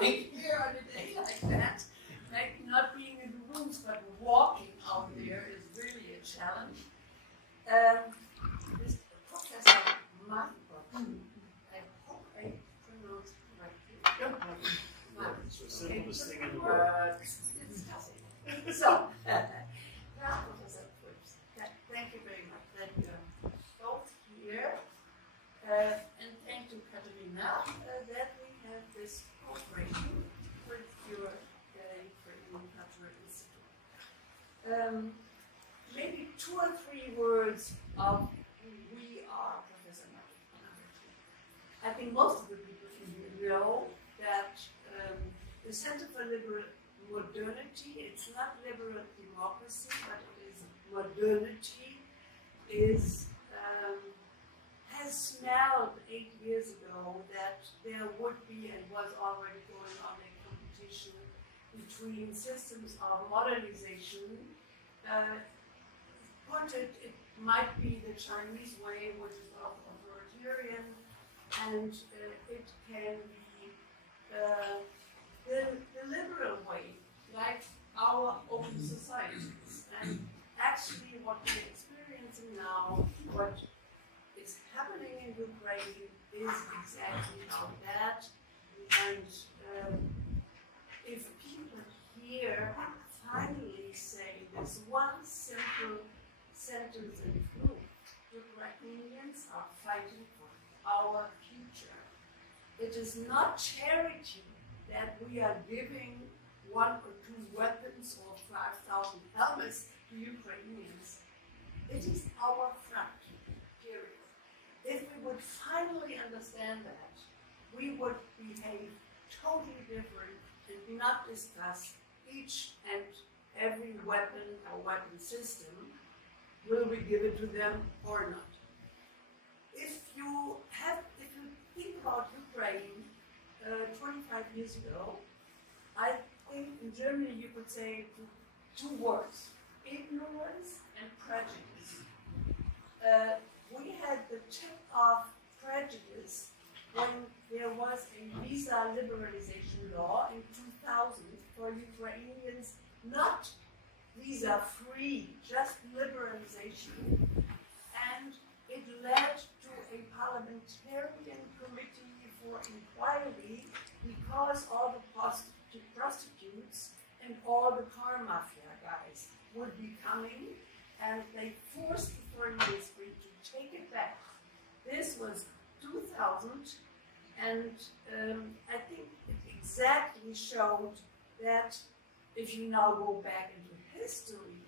coming here on a day like that, like not being in the rooms but walking out there is really a challenge. This Professor Magocsi, I hope I pronounced it correctly. Don't worry. It's the simplest thing in the world. So, Professor Troebst, thank you very much that you're both here. And thank you, Kateryna, that we have this cooperation with your Ukrainian Institute. Maybe 2 or 3 words of who we are, Professor Magocsi. I think most of the people here know that the Center for Liberal Modernity, it's not liberal democracy, but it is modernity, has smelled 8 years ago that there would be and was already going on a competition between systems of modernization. It might be the Chinese way, which is authoritarian, and it can be the liberal way, like our own societies. And actually what we're experiencing now, what is happening in Ukraine is exactly like that. And if people here finally say this one simple sentence and proof, Ukrainians are fighting for our future. It is not charity that we are giving 1 or 2 weapons or 5,000 helmets to Ukrainians. It is our front, period. If we would finally understand that, we would behave totally different and not discuss each and every weapon or weapon system. Will we give it to them or not? If you think about Ukraine 25 years ago, I think in Germany you could say 2 words: ignorance and prejudice. We had the tip of prejudice when there was a visa liberalization law in 2000 for Ukrainians, not visa-free, just liberalization, and it led to a parliamentarian committee for inquiry because all the prostitutes and all the car mafia guys would be coming, and they forced the foreign ministry to take it back. This was 2000, and I think it exactly showed that if you now go back into history,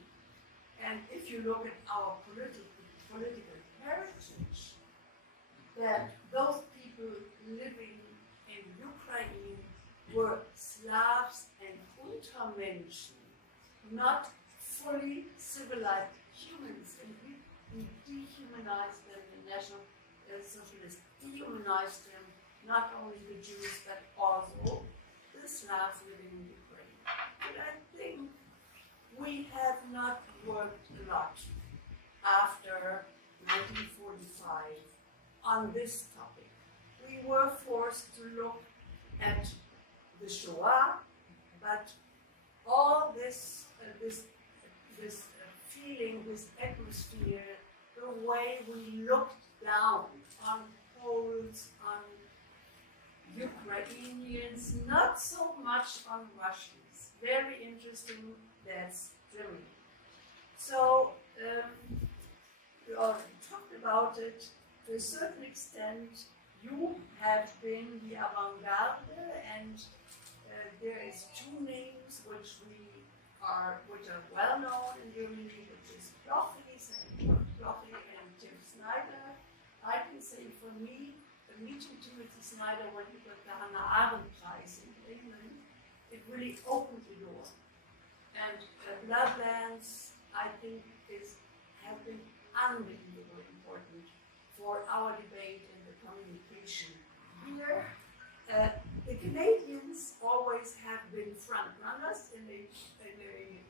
and if you look at our political heritage, that those people living in Ukraine were Slavs and Untermenschen, not fully civilized humans, and we dehumanized them, the National Socialists dehumanized them, not only the Jews, but also the Slavs living in Ukraine. But I think we have not worked a lot after 1945 on this topic. We were forced to look at the Shoah, but all this feeling, this atmosphere, the way we looked down on Poles, on Ukrainians, not so much on Russians. Very interesting, that's Germany. So, we already talked about it. To a certain extent, you have been the avant-garde, and there is 2 names which are well known in Germany, which is Prof and Tim Snyder. I can say for me, meeting Timothy Snyder when he got the Hannah Arendt Prize in England, it really opened the door. And Bloodlands, I think, have been unbelievably important for our debate and the communication here. The Canadians always have been front runners in a very,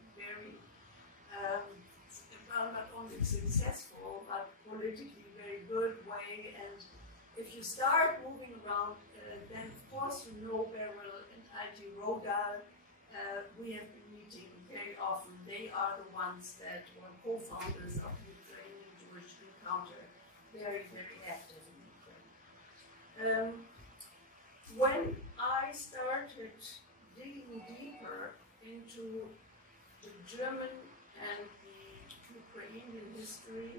well, not only successful, but politically very good way. And if you start moving around, then of course you know very well, and I ones that were co-founders of the Ukrainian Jewish Encounter, very, very active in Ukraine. When I started digging deeper into the German and the Ukrainian history,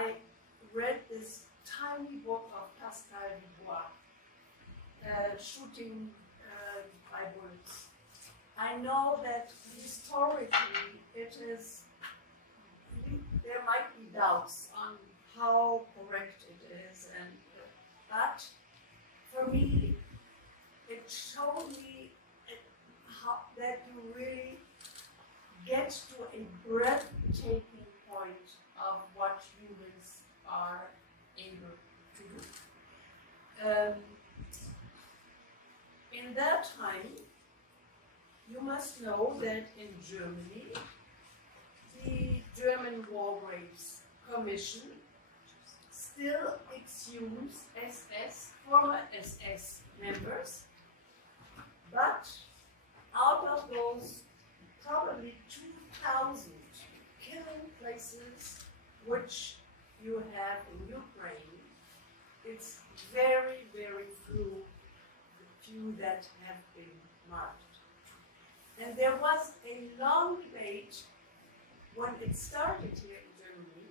I read this tiny book of Pascal Dubois, Shooting by Bullets. I know that historically it is, there might be doubts on how correct it is, and but for me, it showed me that you really get to a breathtaking point of what humans are able to do. In that time, you must know that in Germany, the German War Graves Commission still exhumes former SS members, but out of those probably 2,000 killing places which you have in Ukraine, it's very, very few that have been marked. And there was a long debate when it started here in Germany,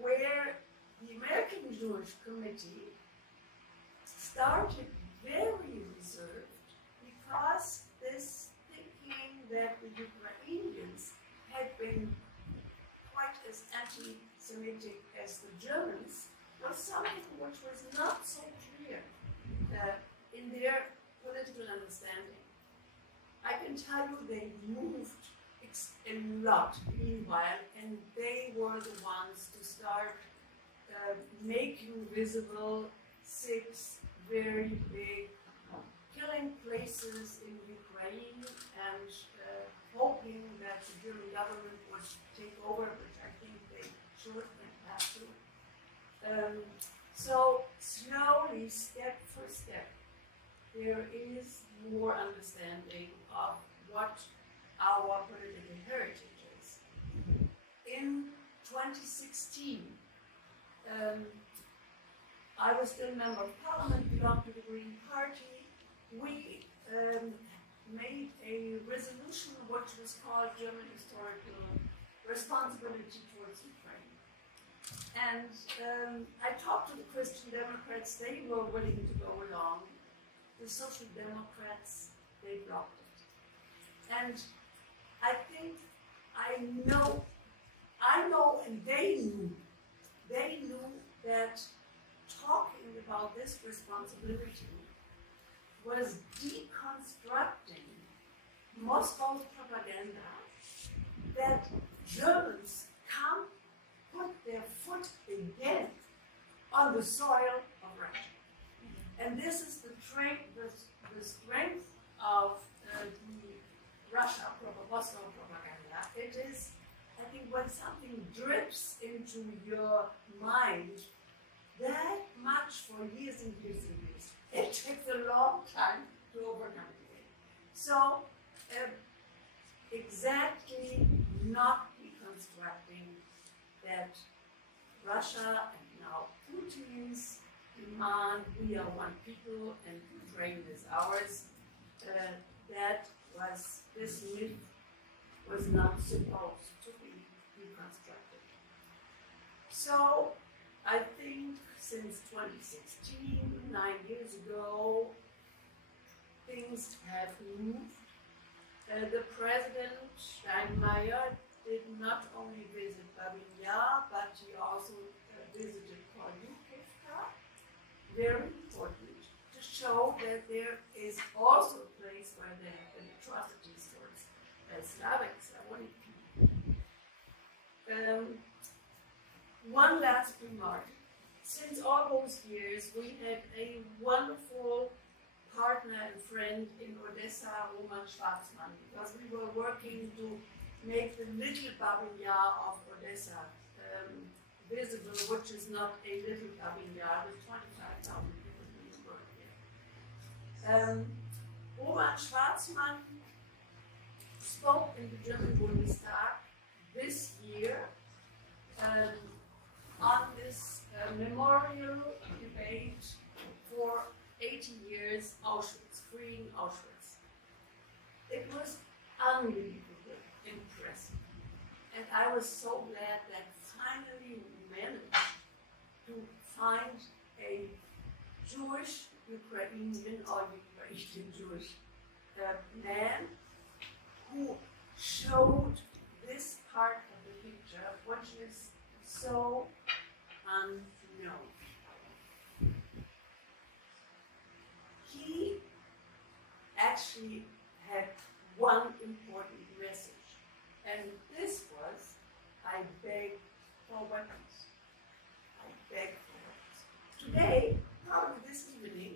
where the American Jewish Committee started very reserved because this thinking that the Ukrainians had been quite as anti-Semitic as the Germans was something which was not so clear in their political understanding. I can tell you they moved a lot meanwhile, and they were the ones to start making visible 6 very big killing places in Ukraine, and hoping that the German government would take over, which I think they should and have to. So slowly, step for step, there is more understanding of what our political heritage is. In 2016, I was still a member of parliament, belonged to the Green Party. We made a resolution which was called German Historical Responsibility towards Ukraine. And I talked to the Christian Democrats, they were willing to go along. The Social Democrats, they blocked it. And I think I know and they knew that talking about this responsibility was deconstructing Moscow's propaganda that Germans can't put their foot again on the soil of Russia. And this is the strength of the Moscow propaganda. It is, I think, when something drips into your mind that much for years and years and years, it takes a long time to overcome it. So, exactly not deconstructing that Russia and now Putin's demand, we are one people and Ukraine is ours, this myth was not supposed to be deconstructed. So I think since 2016, 9 years ago, things have moved. The president, Steinmeier, did not only visit Babin Yar, but he also visited Polyukivka. Very important to show that there is also a place where there have been atrocities towards Slavic people. One last remark. Since all those years, we had a wonderful partner and friend in Odessa, Roman Schwarzmann, because we were working to make the little Babin Yar of Odessa visible, which is not a little Babin Yar, with 25,000 people being worked here. Roman Schwarzmann spoke in the German Bundestag this year on this memorial debate for 80 years Auschwitz, freeing Auschwitz. It was unbelievably impressive. And I was so glad that finally we managed to find a Jewish Ukrainian or Ukrainian Jewish man who showed this part of the picture, which is so unknown. He actually had one important message, and this was, I beg for weapons. I beg for weapons. Today, probably this evening,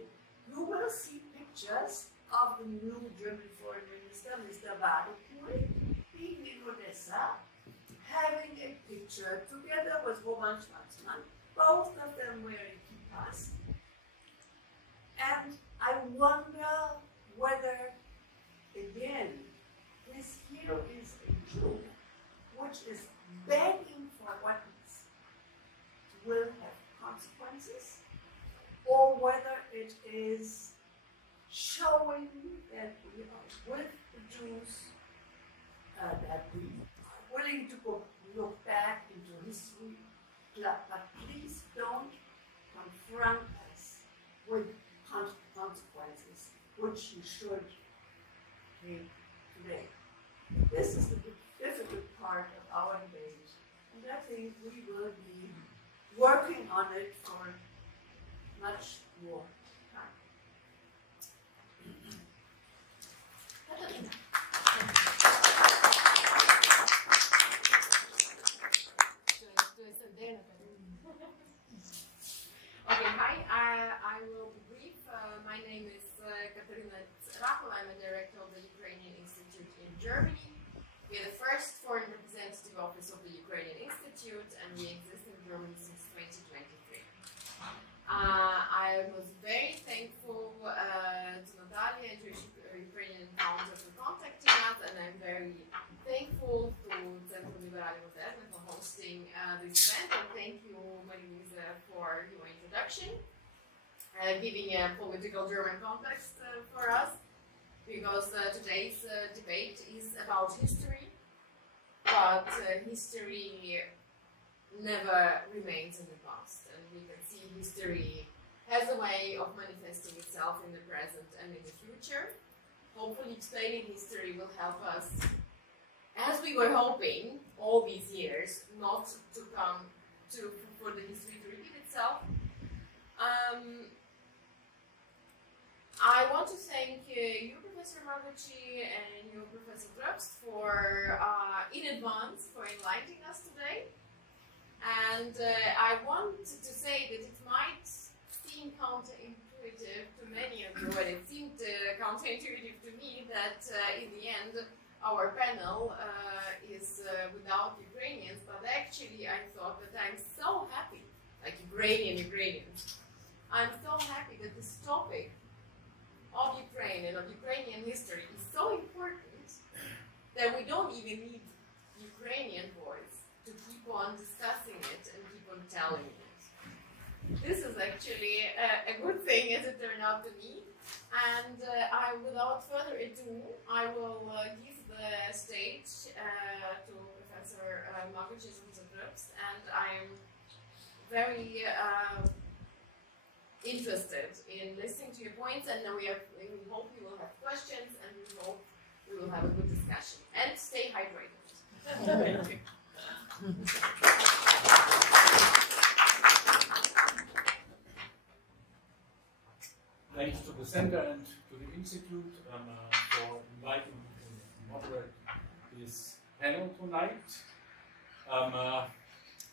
you will see pictures of the new German Foreign Minister, Mr. Magocsi, being in Odessa, having a picture together with Roman Schwarzmann, both of them wearing kippas. And I wonder whether, again, this here is a Jew which is begging for weapons will have consequences, or whether it is showing that we are with the Jews, that we are willing to look back into history, but please don't confront us with consequences which you should take today. This is the difficult part of our debate, and I think we will be working on it for much more time. Okay, hi, I will be brief. My name is Kateryna Rietz-Rakul. I'm a director of the Ukrainian Institute in Germany. We are the first foreign representative office of the Ukrainian Institute, and we exist in Germany since 2023. I was very thankful to Natalia and Jewish Ukrainian Encounter for contacting us, and I'm very thankful to Zentrum Liberale Moderne for hosting this event, and thank you, Marieluise, for your introduction, giving a political German context for us, because today's debate is about history, but history never remains in the past, and we can see history has a way of manifesting itself in the present and in the future. Hopefully explaining history will help us, as we were hoping all these years, not to come for the history to repeat itself. I want to thank you, Professor Magocsi, and you, Professor Troebst, for in advance for enlightening us today. And I want to say that it might seem counterintuitive to many of you, and it seemed counterintuitive to me that in the end our panel is without Ukrainians, but actually I thought that I'm so happy, like Ukrainians, I'm so happy that this topic of Ukraine and of Ukrainian history is so important that we don't even need Ukrainian voice to keep on discussing it and keep on telling it. This is actually a good thing, as it turned out to me. And without further ado, I will give the stage to Professor Magocsi and Troebst, and I am very interested in listening to your points, and we hope you will have questions, and we hope we will have a good discussion. And stay hydrated. Thank you. Thanks to the Center and to the Institute for inviting me to moderate this panel tonight.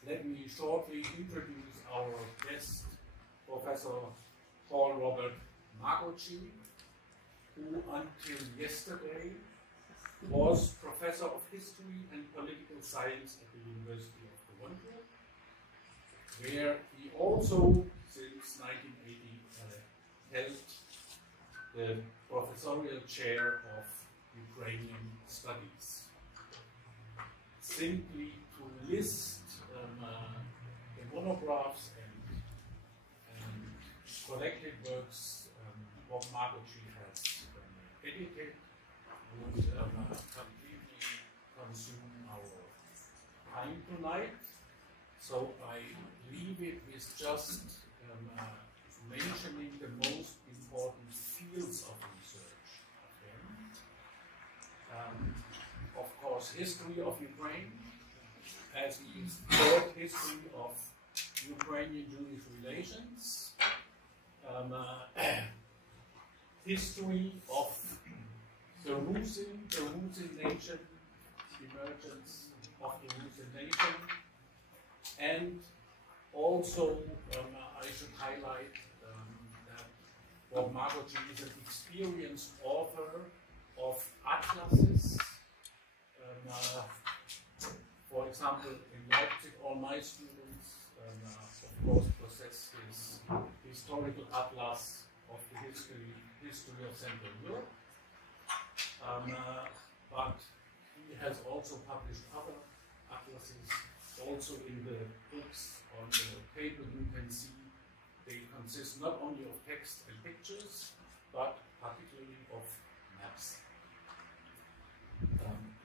Let me shortly introduce our guest, Professor Paul Robert Magocsi, who until yesterday was Professor of History and Political Science at the University of Toronto, where he also, since 1980, held the professorial chair of Ukrainian Studies. simply to list the monographs and collected works Bob Magocsi has edited would completely consume our time tonight. So I leave it with just mentioning the most important fields of research. Of course, history of Ukraine, as we explored history of Ukrainian Jewish relations, history of the Rusin nation, emergence of the Rusin nation, and also I should highlight that Bob Magocsi is an experienced author of atlases. For example, in Leipzig, all my students, of course, possess his historical atlas of the history of Central Europe. But he has also published other atlases. Also in the books on the table you can see they consist not only of text and pictures, but particularly of maps.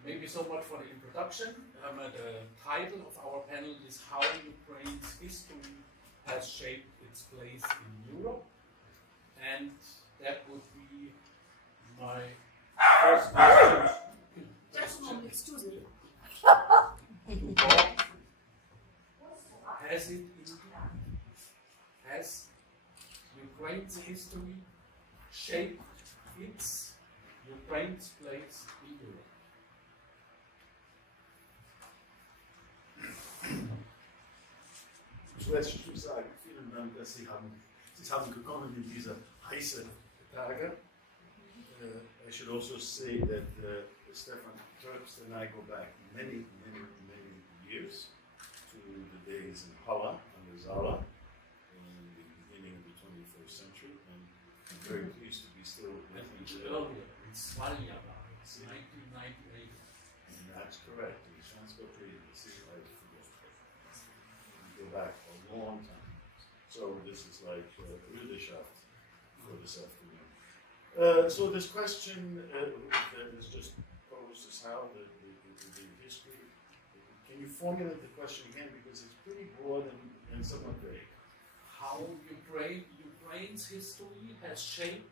Maybe so much for the introduction. The title of our panel is How Ukraine's History Has Shaped Its Place in Europe. And that would be my first question. Just a moment, excuse me. To Bob. Has Ukraine's history shaped Ukraine's place in Europe? Zuerst ich sagen, vielen Dank, dass Sie haben gekommen in diese heiße Tage. I should also say that Stefan Troebst and I go back many years to the days in Halle under Zala in the beginning of the 21st century, and I'm very pleased to be still with you. Earlier, in Svalja, it's 1998. And that's correct. In Transportation, I forget. We go back a long time. So this is like Rüderschaft for this afternoon. So this question that is just posed is how the history. Can you formulate the question again, because it's pretty broad and somewhat vague? How Ukraine's history has shaped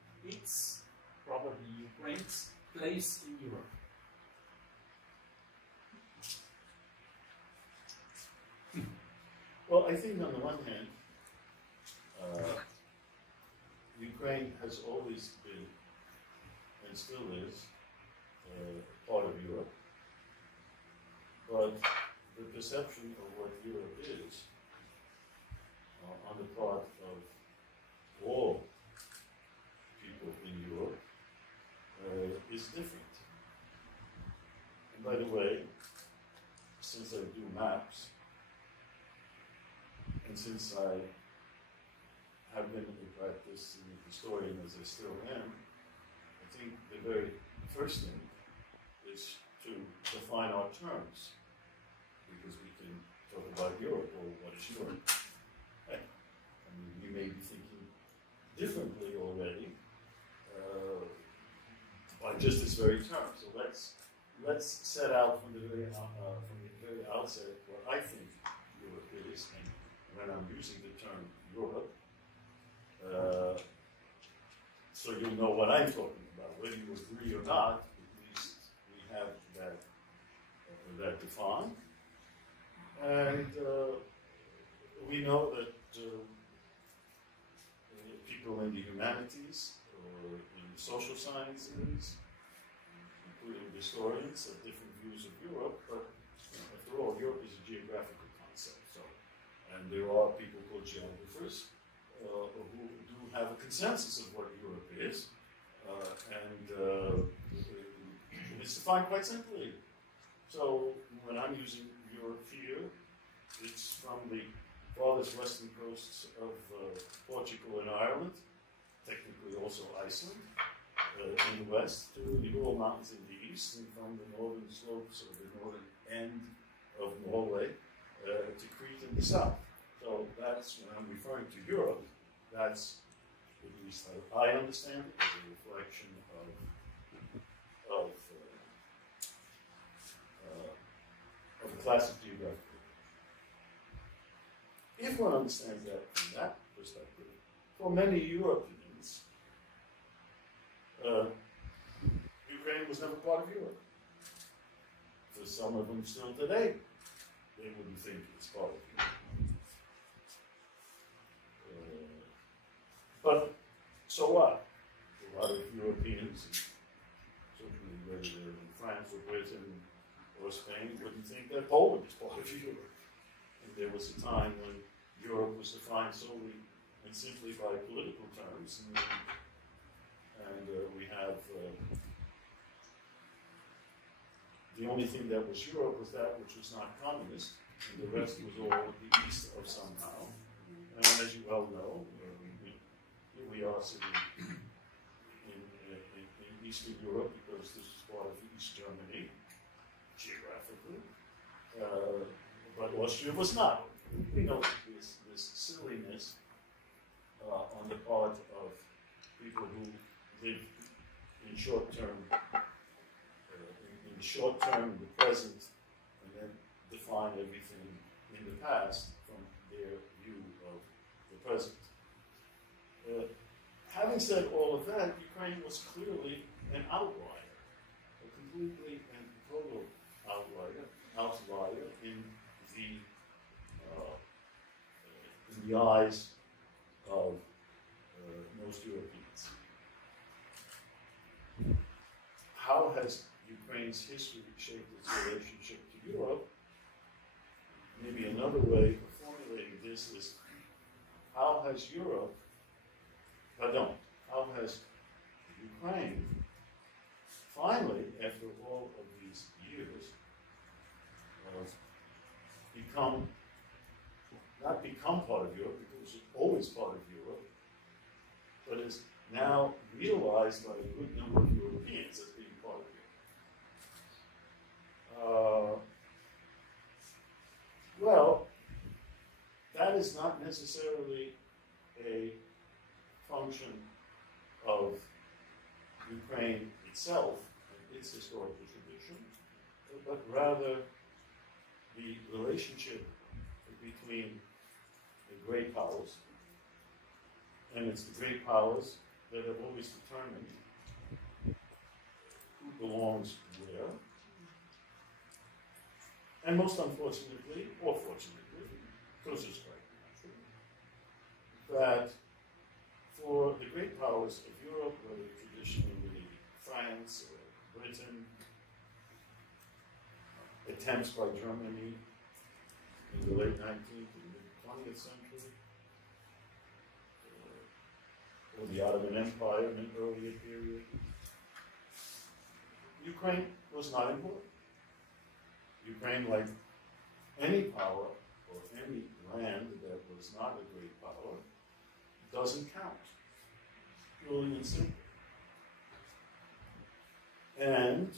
probably Ukraine's place in Europe. Well, I think on the one hand, Ukraine has always been, and still is, part of Europe. But the perception of what Europe is, on the part of all people in Europe, is different. And by the way, since I do maps, and since I have been in practice as a historian as I still am, I think the very first thing is to define our terms, because we can talk about Europe or what is Europe. I mean, we may be thinking differently already by just this very term. So let's set out from the very outset what I think Europe is, and when I'm using the term Europe, so you'll know what I'm talking about. Whether you agree or not, at least we have that defined. And we know that people in the humanities or in the social sciences, including historians, have different views of Europe, but after all, Europe is a geographical concept. So, and there are people called geographers who do have a consensus of what Europe is, and it's defined quite simply. So when I'm using Europe here, it's from the farthest western coasts of Portugal and Ireland, technically also Iceland, in the west, to the Ural Mountains in the east, and from the northern slopes of the northern end of Norway to Crete in the south. So that's, when I'm referring to Europe, that's, at least how I understand it, as a reflection of a classic geographical. If one understands that from that perspective, for many Europeans, Ukraine was never part of Europe. For some of them still today, they wouldn't think it's part of Europe. But so what? A lot of Europeans, certainly whether they're in France or Britain or Spain, wouldn't think that Poland is part of Europe. And there was a time when Europe was defined solely and simply by political terms. And we have the only thing that was Europe was that which was not communist, and the rest was all the east of somehow. And as you well know, here we are sitting in Eastern Europe because this is part of East Germany, geographically. But Austria was not. We know this silliness on the part of people who live in short-term, in the short-term, in the present, and then define everything in the past from their view of the present. Having said all of that, Ukraine was clearly an outlier, a completely and total outlier in the eyes of most Europeans. How has Ukraine's history shaped its relationship to Europe? Maybe another way of formulating this is, how has Ukraine finally, after all of these years, not become part of Europe, because it was always part of Europe, but is now realized by a good number of Europeans as being part of Europe. Well, that is not necessarily a function of Ukraine itself and its historical tradition, but rather the relationship between the great powers, and it's the great powers that have always determined who belongs where. And most unfortunately, or fortunately, because it's quite natural, that for the great powers of Europe, whether traditionally France or Britain, attempts by Germany in the late 19th and mid-20th century, or the Ottoman Empire in an earlier period, Ukraine was not important. Ukraine, like any power or any land that was not a great power, doesn't count, purely and simply. And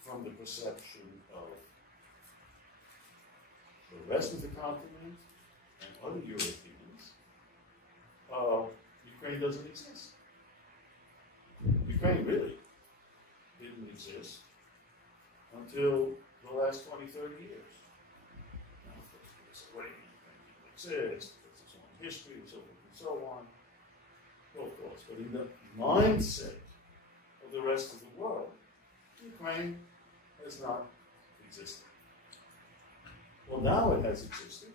from the perception of the rest of the continent and other Europeans, Ukraine doesn't exist. Ukraine really didn't exist until the last 20, 30 years. Now, of course, there's a way Ukraine didn't exist, there's its own history, and so forth and so on. Well, of course, but in the mindset of the rest of the world, Ukraine has not existed. Well, now it has existed,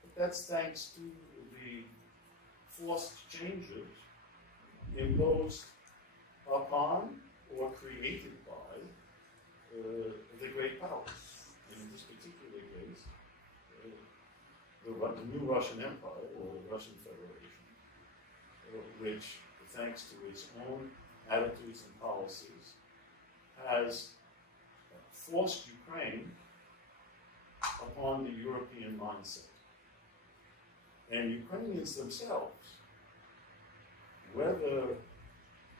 but that's thanks to the forced changes imposed upon or created by the great powers. In this particular case, the new Russian Empire, or the Russian Federation, which, thanks to its own attitudes and policies, has forced Ukraine upon the European mindset. And Ukrainians themselves, whether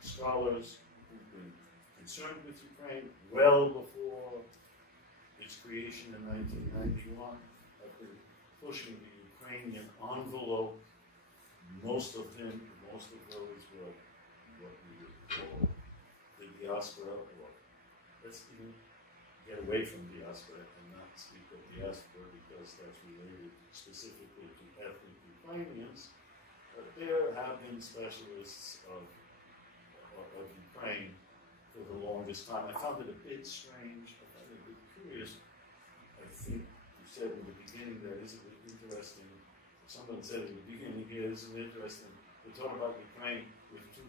scholars who've been concerned with Ukraine well before its creation in 1991, have been pushing the Ukrainian envelope. Most of those were what we would call the diaspora, or let's even get away from diaspora and not speak of diaspora because that's related specifically to ethnic Ukrainians. But there have been specialists of Ukraine for the longest time. I found it a bit strange, I found it a bit curious. I think you said in the beginning that is a bit interesting. Someone said in the beginning here, this is interesting. We talk about Ukraine with two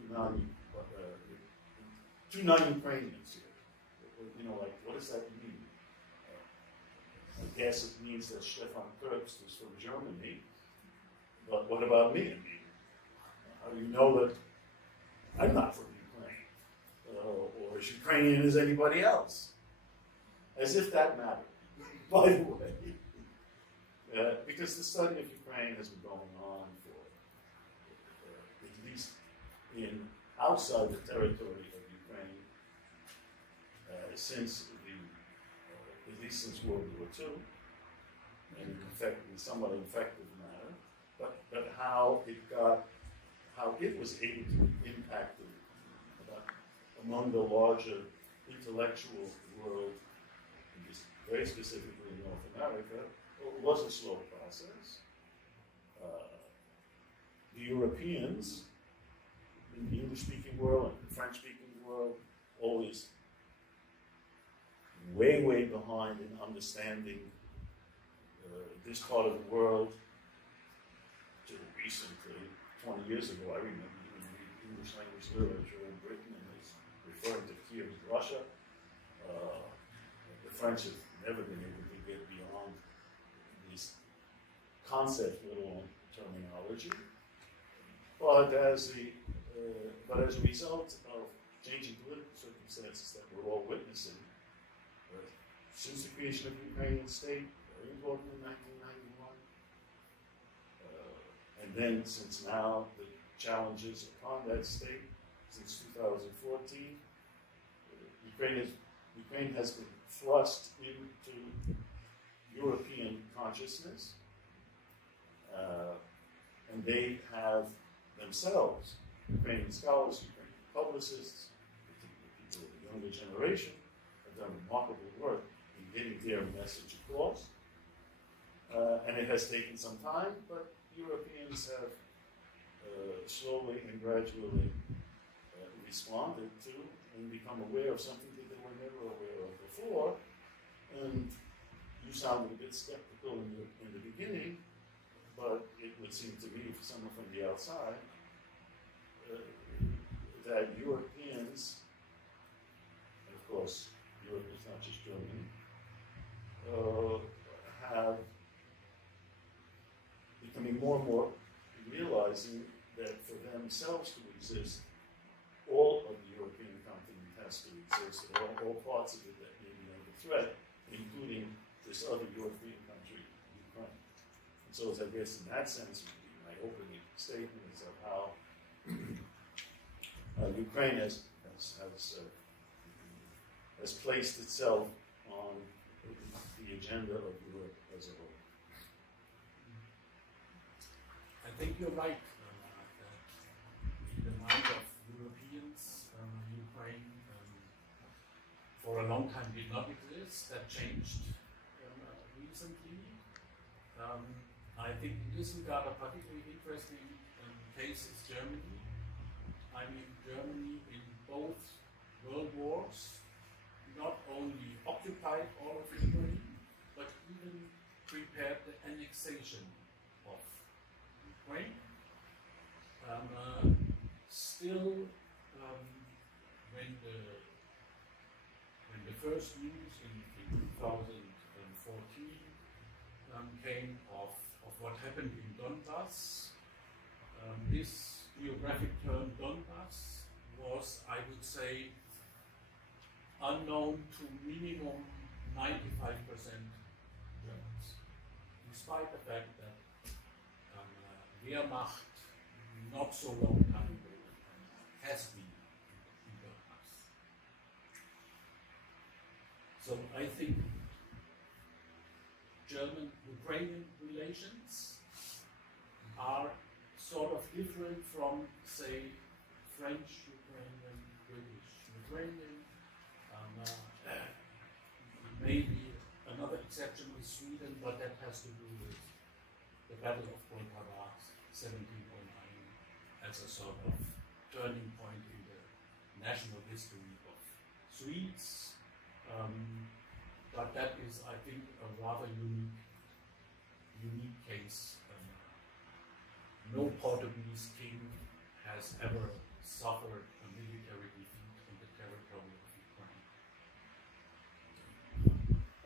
non-Ukrainians here. You know, like, what does that mean? I guess it means that Stefan Troebst is from Germany, but what about me? I mean, how do you know that I'm not from Ukraine? Or as Ukrainian as anybody else? As if that mattered, by the way. Because the study of Ukraine has been going on for, at least outside the territory of Ukraine, since at least since World War II, in a somewhat effective manner, but how it was able to be impacted among the larger intellectual world, very specifically in North America, was a slow process. The Europeans in the English-speaking world and the French-speaking world always way behind in understanding this part of the world. Till recently, 20 years ago, I remember even reading English language literature in Britain and it's referring to Kiev as Russia. The French have never been able to get beyond this concept, let alone terminology. But as a result of changing political circumstances that we're all witnessing, since the creation of the Ukrainian state, very important in 1991, and then since now the challenges upon that state since 2014, Ukraine has been thrust into European consciousness, and they have themselves, Ukrainian scholars, Ukrainian publicists, people of the younger generation, have done remarkable work in getting their message across. And it has taken some time, but Europeans have slowly and gradually responded to and become aware of something that they were never aware of before. And you sounded a bit skeptical in the beginning, but it would seem to me, for someone from the outside, that Europeans, and of course, Europe is not just Germany, have becoming more and more realizing that for themselves to exist, all of the European continent has to exist, all parts of it that may be under threat, including this other European country, Ukraine. And so, I guess in that sense, would be my opening statements of how Ukraine has placed itself on the agenda of Europe as a whole. I think you're right. That in the mind of Europeans, Ukraine for a long time did not exist. That changed recently. I think in this regard, a particularly interesting case is Germany. I mean, Germany in both world wars not only occupied all of Ukraine, but even prepared the annexation of Ukraine. Still, when the first news in 2014 came of what happened in Donbass, this geographic term Donbass was, I would say, unknown to minimum 95% Germans, despite the fact that Wehrmacht not so long time ago has been in Donbass. So I think German-Ukrainian relations are sort of different from, say, French-Ukrainian, British-Ukrainian. Maybe another exception is Sweden, but that has to do with the Battle of Poltava, 1709, as a sort of turning point in the national history of Swedes. But that is, I think, a rather unique case. No Portuguese king has ever suffered a military defeat on the territory of Ukraine.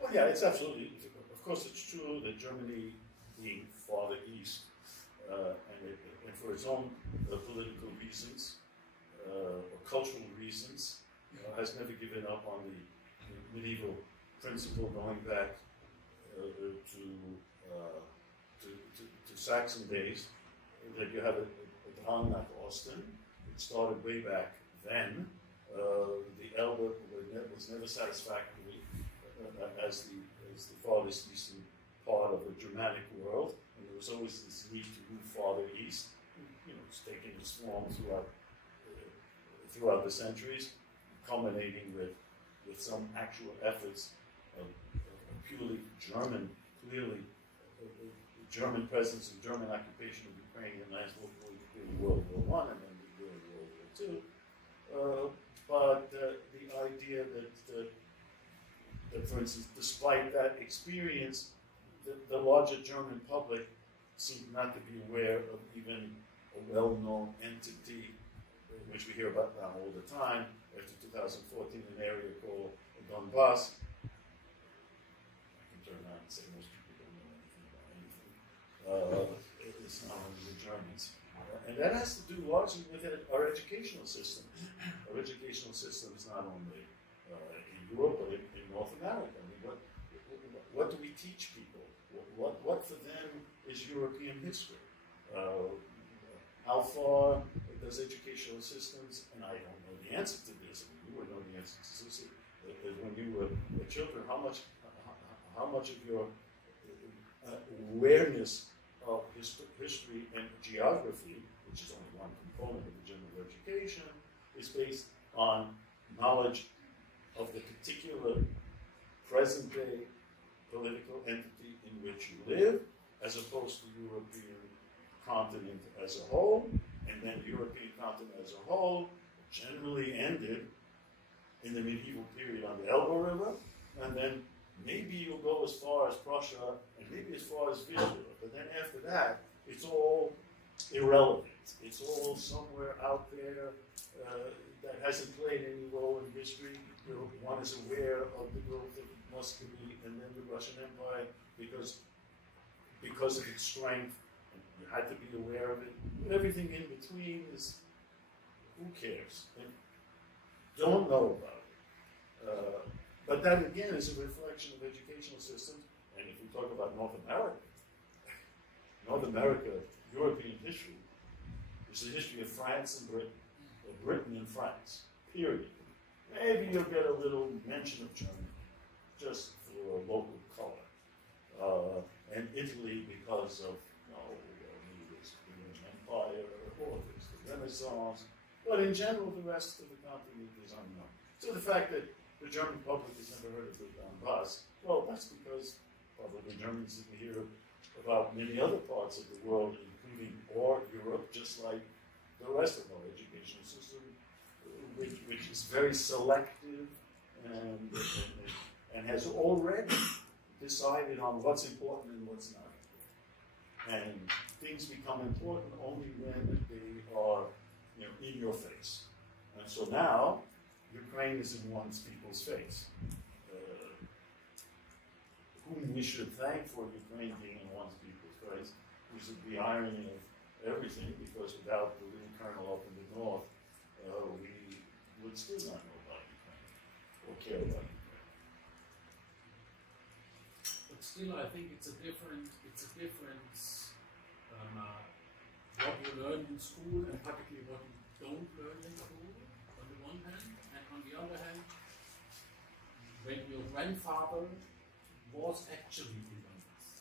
Well, yeah, it's absolutely. Of course, it's true that Germany, being farther east, and for its own political reasons or cultural reasons, has never given up on the medieval principle going back to Saxon days, that you have a town like Austin. It started way back then. The Elbe was never satisfactory as the farthest eastern part of the Germanic world, and there was always this need to move farther east. It's taken its form throughout the centuries, culminating with some actual efforts of purely German, clearly German presence and German occupation of Ukrainian lands both in World War I and then during World War II. But the idea that, for instance, despite that experience, the larger German public seemed not to be aware of even a well-known entity, which we hear about now all the time, after 2014, an area called Donbass. I can turn around and say most people don't know anything about anything. It's not only the Germans. And that has to do largely with our educational system. Our educational system is not only in Europe, but in North America. I mean, what do we teach people? What for them is European history? How far does educational systems, and I don't know the answer to this, I mean, you would know the answer to this, when you were children, how much of your awareness of history and geography, which is only one component of the general education, is based on knowledge of the particular present-day political entity in which you live, as opposed to European continent as a whole, and then the European continent as a whole generally ended in the medieval period on the Elbe River, and then maybe you'll go as far as Prussia, and maybe as far as Vistula, but then after that, it's all irrelevant. It's all somewhere out there that hasn't played any role in history. One is aware of the growth of Muscovy and then the Russian Empire because of its strength. You had to be aware of it. But everything in between is, who cares? And don't know about it. But that again is a reflection of educational systems. And if we talk about North America, European history is the history of France and Britain, or Britain and France, period. Maybe you'll get a little mention of Germany, just for a local color. And Italy because of, there's the Roman Empire, or there's the Renaissance. But in general, the rest of the continent is unknown. So the fact that the German public has never heard of the Donbass, well, that's because probably Germans didn't hear about many other parts of the world, including Europe, just like the rest of our educational system, which is very selective and has already decided on what's important and what's not important. And things become important only when they are, in your face. And so now, Ukraine is in people's face. Whom we should thank for Ukraine being in people's face, which is the irony of everything, because without the little colonel up in the north, we would still not know about Ukraine or care about Ukraine. But still, I think it's a difference. What you learn in school, and particularly what you don't learn in school, on the one hand, and on the other hand, when your grandfather was actually in Donbass,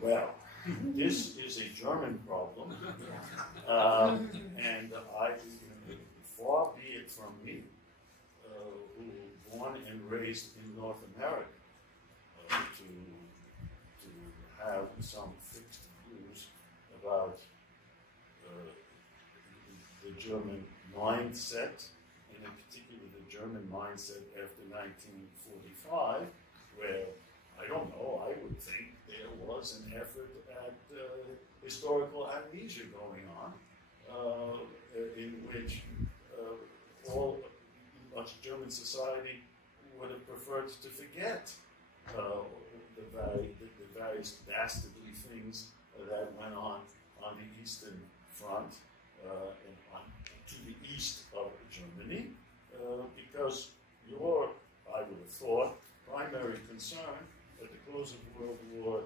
Well, this is a German problem, and far be it from me, who born and raised in North America, to have some fixed views about the German mindset, and in particular the German mindset after 1945, where, I don't know, I would think there was an effort at historical amnesia going on, in which much German society would have preferred to forget the various dastardly things that went on the Eastern Front and to the east of Germany, because your, I would have thought, primary concern at the close of World War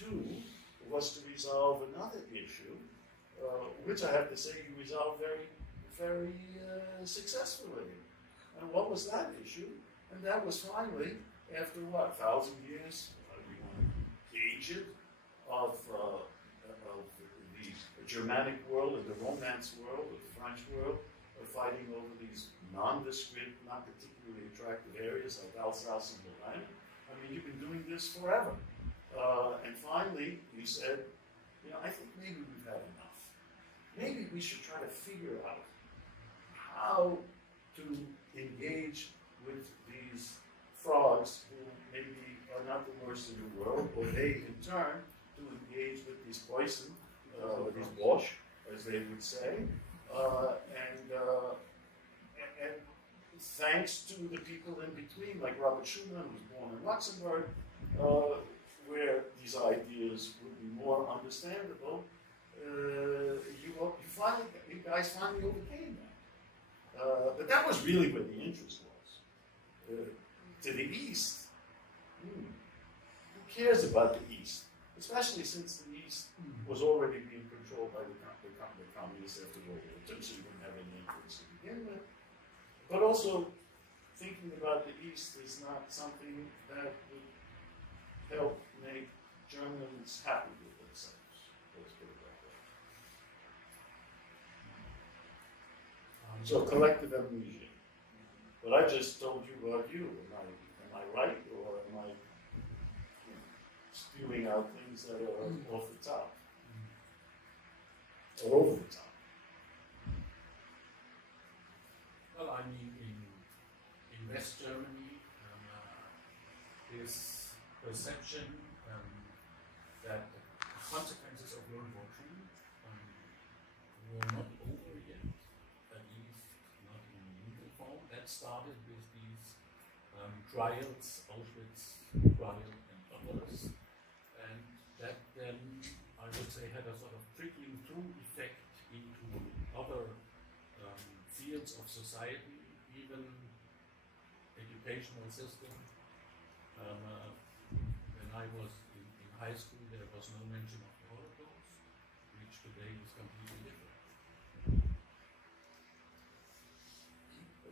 II was to resolve another issue, which I have to say you resolved very, very successfully. And what was that issue? And that was finally, after what, 1,000 years, gauge it, of the Germanic world and the Romance world, or the French world, fighting over these nondescript, not particularly attractive areas like Alsace and Lorraine. I mean, you've been doing this forever. And finally, you said, I think maybe we've had enough. Maybe we should try to figure out how to engage with these frogs who maybe are not the worst in the world, or they, in turn, to engage with these poison, these Bosch, as they would say, and thanks to the people in between, like Robert Schumann, who was born in Luxembourg, where these ideas would be more understandable, you guys finally overcame that. But that was really where the interest was. To the East, who cares about the East? Especially since the East was already being controlled by the communists after World War II, so you didn't have any influence to begin with. But also, thinking about the East is not something that would help make Germans happy with themselves. Let's put it that way. So collective amnesia. But I just told you about you. Am I right, or am I spewing out things that are off the top? Or over the top? Well, I mean, in West Germany, this perception that the consequences of World War II were not over yet, at least not in legal form. That started with these trials, Auschwitz trial and others, and that then, I would say, had a sort of trickling through effect into other fields of society, even educational system. When I was in high school, there was no mention of the Holocaust, which today is completely different.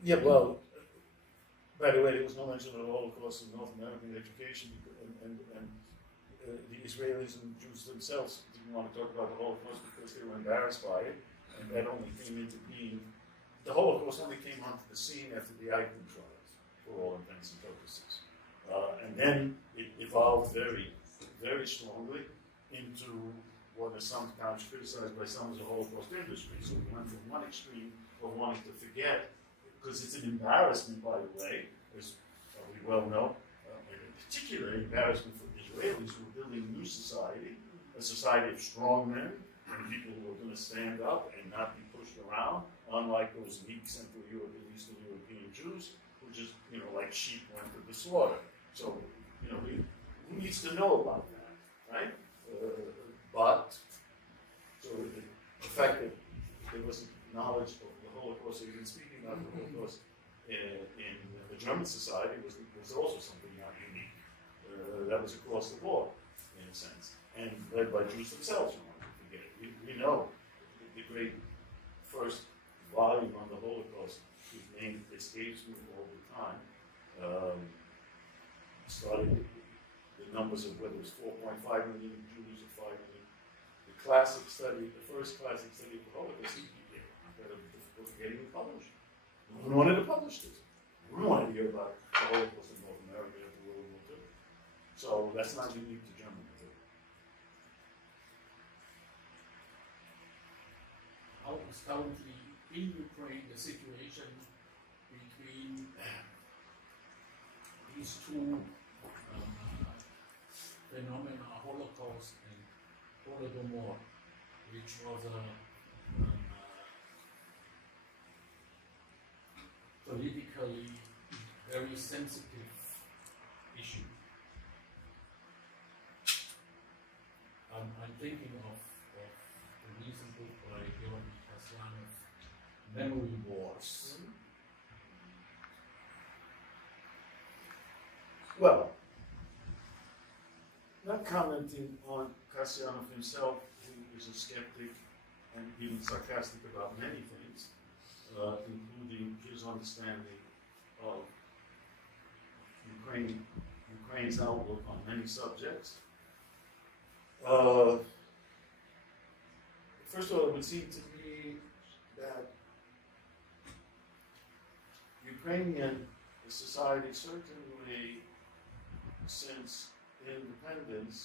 Yeah, well, by the way, there was no mention of the Holocaust in North American education, and the Israelis and Jews themselves didn't want to talk about the Holocaust because they were embarrassed by it, and that only came into being. The Holocaust only came onto the scene after the Eichmann trials, for all intents and purposes. And then it evolved very, very strongly into what is sometimes criticized by some as the Holocaust industry. So we went from one extreme of wanting to forget, because it's an embarrassment, by the way, as we well know, and in particular embarrassment for Israelis who are building a new society, a society of strong men, and people who are going to stand up and not be pushed around, unlike those weak Central European, Eastern European Jews who just, like sheep went to the slaughter. So, who needs to know about that, right? So the fact that there wasn't knowledge of the Holocaust, or even speaking about the Holocaust in the German society was also something not unique. That was across the board, in a sense, and led by Jews themselves, who wanted to forget it. We know the great first volume on the Holocaust, whose name escapes me all the time, started the numbers of whether it was 4.5 million Jews or 5 million. The classic study, the first classic study of the Holocaust, incredibly difficult to get even published. No one wanted to publish this. We don't want to hear about the Holocaust in North America after World War II. So that's not unique to Germany. How is currently in Ukraine the situation between these two phenomena, Holocaust and Holodomor, which was a politically very sensitive issue. I'm thinking of the recent book by Memory Wars. Well, not commenting on Kasyanov himself, who is a skeptic and even sarcastic about many things, including his understanding of Ukraine's outlook on many subjects. First of all, it would seem to me that Ukrainian society, certainly since independence,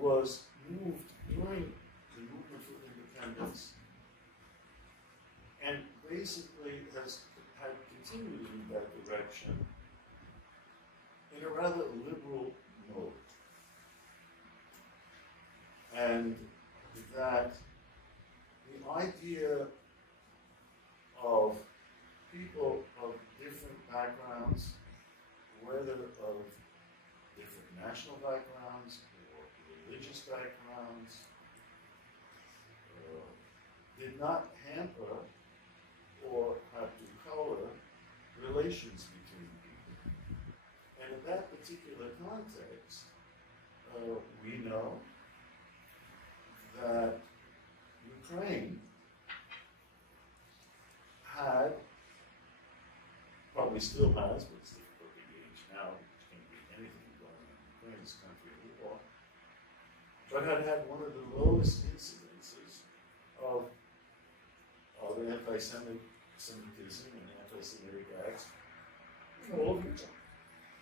was moved during the movement for independence and basically had continued in that direction in a rather liberal mode. And that the idea of people of different backgrounds, whether of different national backgrounds or religious backgrounds, did not hamper or have to color relations between people. And in that particular context, we know that Ukraine had, probably still has, but it's difficult to gauge now, which can be anything going on in Ukraine, this country of war, but had one of the lowest incidences of anti-Semitism and anti-Semitic acts in all of Europe.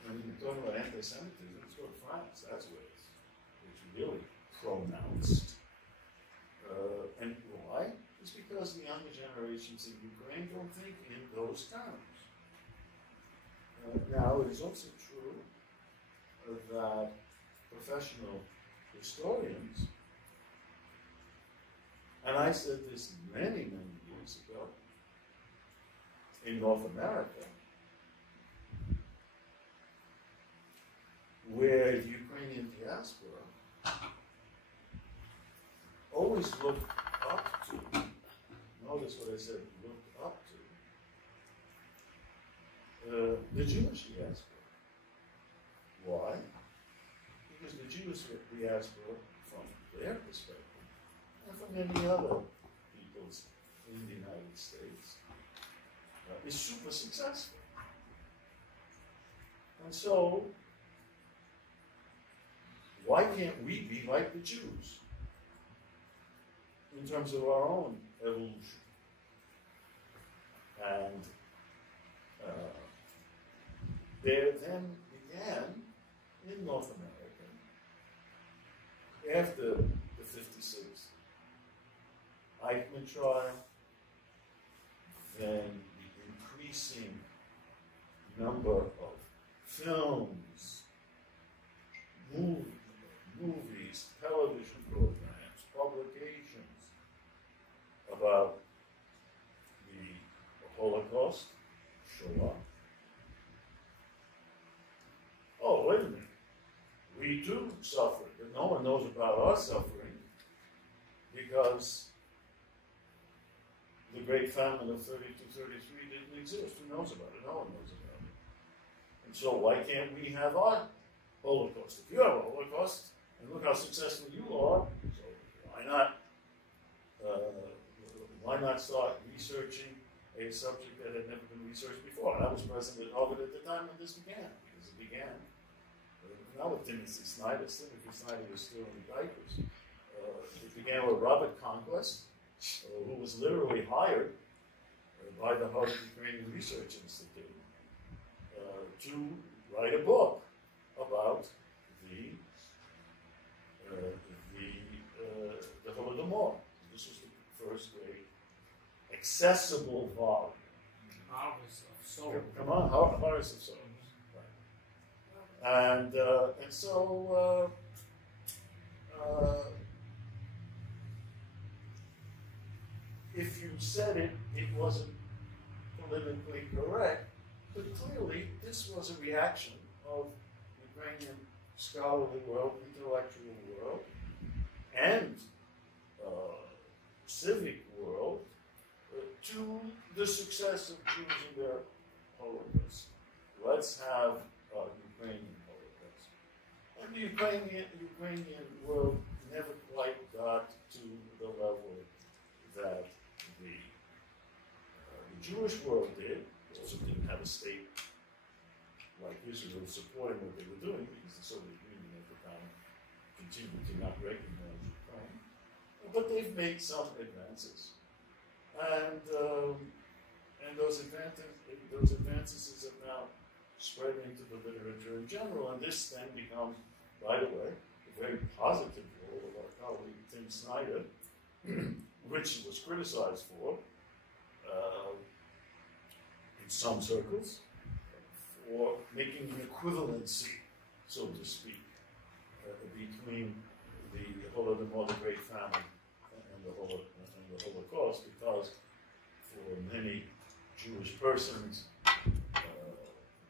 When you're talking about anti-Semitism, let's go to France, that's where it's really pronounced. And why? It's because the younger generations in Ukraine don't think in those terms. Now, it is also true that professional historians, and I said this many, many years ago, in North America, where the Ukrainian diaspora always looked up to, notice what I said, looked up to, the Jewish diaspora. Why? Because the Jewish diaspora, from their perspective, and from many other peoples in the United States, is super successful. And so, why can't we be like the Jews in terms of our own evolution? And there then began, in North America, after the 56 Eichmann trial, then the increasing number of films, movies, television programs, publications about the Holocaust, Shoah. Oh, wait a minute. We too suffered, but no one knows about our suffering because the Great Famine of 32-33 didn't exist. Who knows about it? No one knows about it. And so why can't we have our Holocaust? If you have a Holocaust, and look how successful you are, so why not start researching a subject that had never been researched before? And I was president at Harvard at the time when this began, because It began, not with Timothy Snyder. Timothy Snyder was still in diapers. It began with Robert Conquest, who was literally hired by the Harvard Ukrainian Research Institute to write a book about the Holodomor. This was the first great accessible volume. Harvest of Souls. Come on, Harvest of Souls. Right. And so if you said it wasn't politically correct, but clearly this was a reaction of the Ukrainian scholarly world, intellectual world, and civic world to the success of Jews in their Holocaust. Let's have Ukrainian Holocaust. And the Ukrainian world never quite got to the level that the Jewish world did. They also didn't have a state like Israel supporting what they were doing because the Soviet Union at the time continued to not recognize Ukraine. But they've made some advances. And those advances have now spread into the literature in general, and this then becomes, by the way, a very positive role of our colleague Tim Snyder, which he was criticized for in some circles, for making an equivalency, so to speak, between the Holodomor, the Great Famine, and the Holocaust, because for many Jewish persons,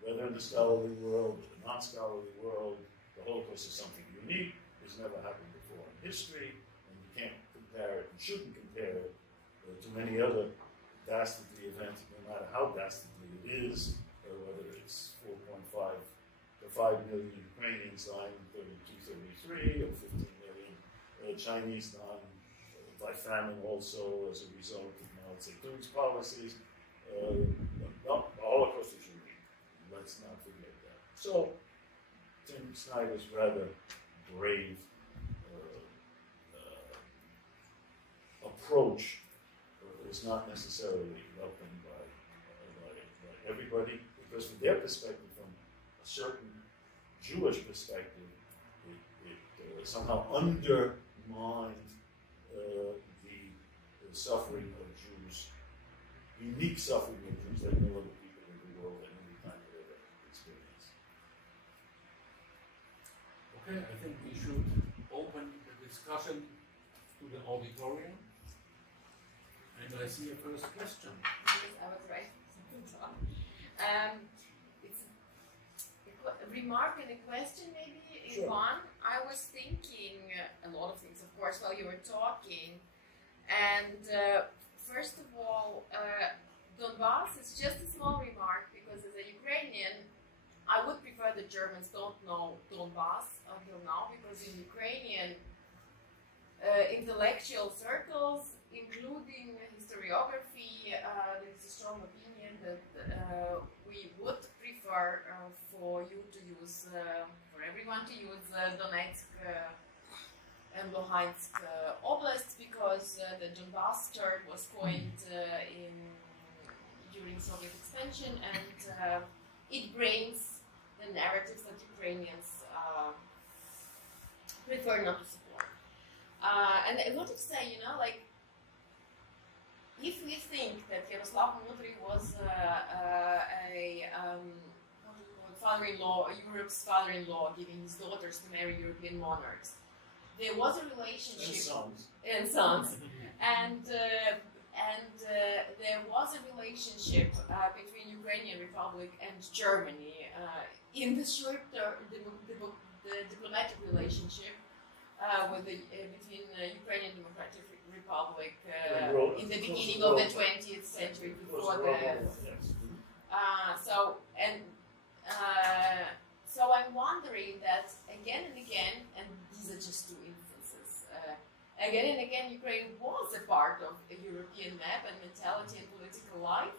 whether in the scholarly world or the non-scholarly world, the Holocaust is something unique. It's never happened before in history, and you can't compare it, and shouldn't compare it to many other dastardly events, no matter how dastardly it is, whether it's 4.5 to 5 million Ukrainians dying in 32-33, or 15 million Chinese dying by famine also as a result of Mao Zedong's policies. The Holocaust is unique. Let's not forget that. So, Tim Snyder's rather brave approach is not necessarily welcomed by everybody, because from their perspective, from a certain Jewish perspective, it somehow undermined the suffering of Jews, unique suffering of Jews that no other people in the world at any time had ever experienced. Okay, I think we should open the discussion to the auditorium. And I see a first question. Yes, I was right. It's a remark and a question maybe in Sure. one. I was thinking a lot of things, of course, while you were talking. And first of all, Donbass is just a small remark because as a Ukrainian, I would prefer the Germans don't know Donbass until now, because in Ukrainian intellectual circles, including historiography, there is a strong opinion that we would prefer for you to use, for everyone to use Donetsk and Luhansk oblasts, because the Donbass term was coined during Soviet expansion, and it brings the narratives that Ukrainians prefer not to support. And I want to say, you know, like, if we think that Yaroslav Mudry was father-in-law, Europe's father-in-law, giving his daughters to marry European monarchs, there was a relationship and sons, and there was a relationship between Ukrainian Republic and Germany in the short term, the diplomatic relationship between Ukrainian Democratic Republic in the beginning of the 20th century, before the so I'm wondering that again and again, and these are just two instances, again and again Ukraine was a part of a European map and mentality and political life,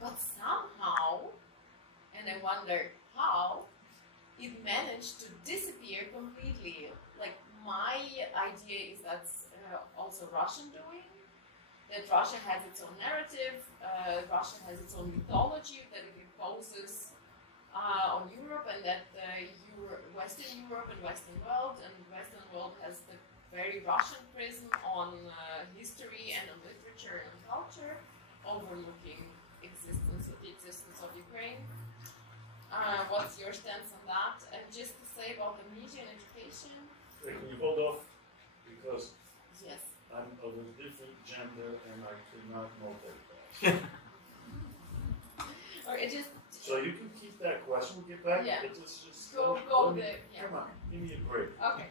but somehow, and I wonder how, it managed to disappear completely. Like, my idea is that's also Russian doing, that Russia has its own narrative, Russia has its own mythology that it imposes on Europe, and that Western Europe and Western world has the very Russian prism on history and on literature and culture, overlooking the existence of Ukraine. What's your stance on that? And just to say about the media and education. Wait, can you hold off? Because yes, I'm of a different gender and I could not multitask. or it just. So you can keep that question. We'll get back. Yeah. But just Go there. Yeah. Come on, give me a break. Okay.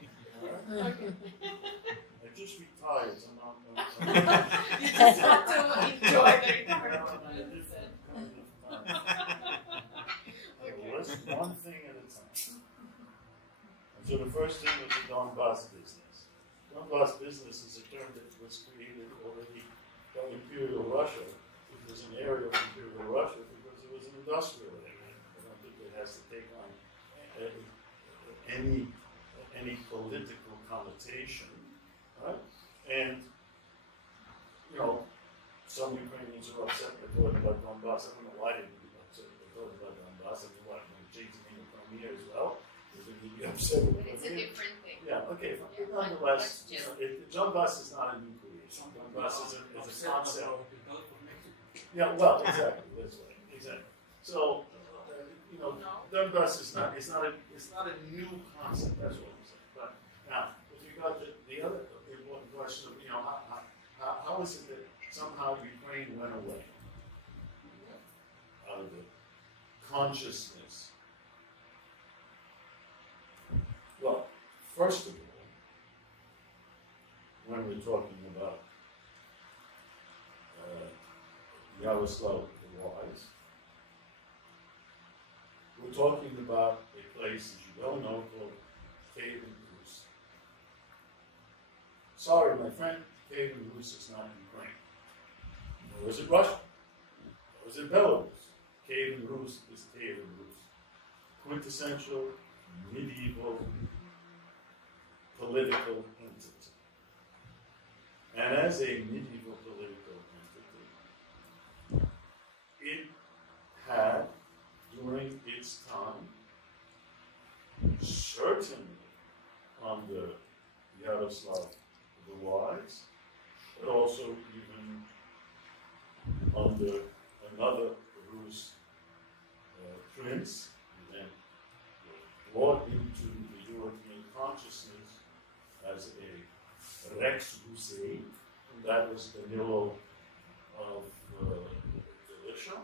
Okay. I just retired. So I'm You just want to enjoy the retirement. Let's do one thing at a time. And so the first thing was the Donbass business. Donbass business is a term that was created already by Imperial Russia. It was an area of Imperial Russia because it was an industrial area. I don't think it has to take on any political connotation, right? And you know, some Ukrainians are upset by talking about Donbass. I don't know why they would be upset by talking about Donbass. I mean, what, changing the name of Crimea as well? Is it be upset with It's a different thing. Yeah, okay. Yeah, Nonetheless, you know, Donbass is not a new creation. Donbass is a concept. Yeah, well, exactly. That's right. Exactly. So, you know, Donbass is not a new concept. That's what I'm saying. But now, with regard to the other important question of, you know, how is it that somehow Ukraine went away out of the consciousness? Well, first of all, when we're talking about Yaroslav the Wise, we're talking about a place, as you well know, called Kievan Rus. Sorry, my friend, Kievan Rus is not Ukraine. Nor is it Russia. Nor is it Belarus. Kievan Rus is Kievan Rus. Quintessential, medieval, political entity. And as a medieval political entity, it had, during its time, certainly under Yaroslav the Wise, but also even under another Rus prince, who then brought into the European consciousness as a Rex Rusae, and that was Danilo of Galicia.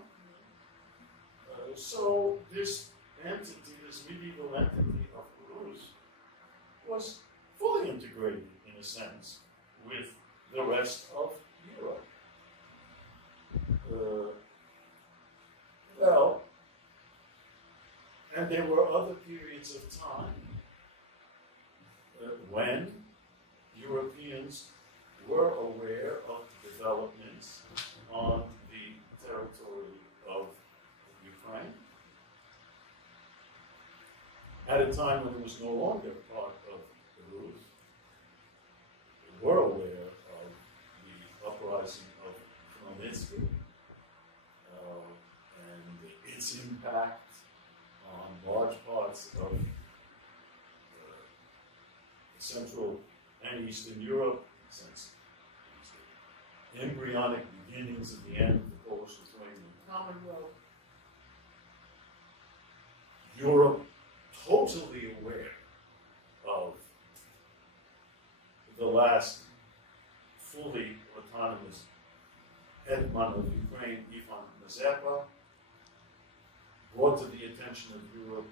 So this entity, this medieval entity of Rus, was fully integrated, in a sense, with the rest of Europe. Well, and there were other periods of time when Europeans were aware of developments on the territory of Ukraine at a time when it was no longer part of the Rus. They were aware of the uprising of Khmelnytsky and its impact on large parts of Central and Eastern Europe, since the embryonic beginnings of the end of the Polish-Lithuanian Commonwealth. Europe totally aware of the last fully autonomous hetman of Ukraine, Ivan Mazepa, brought to the attention of Europe,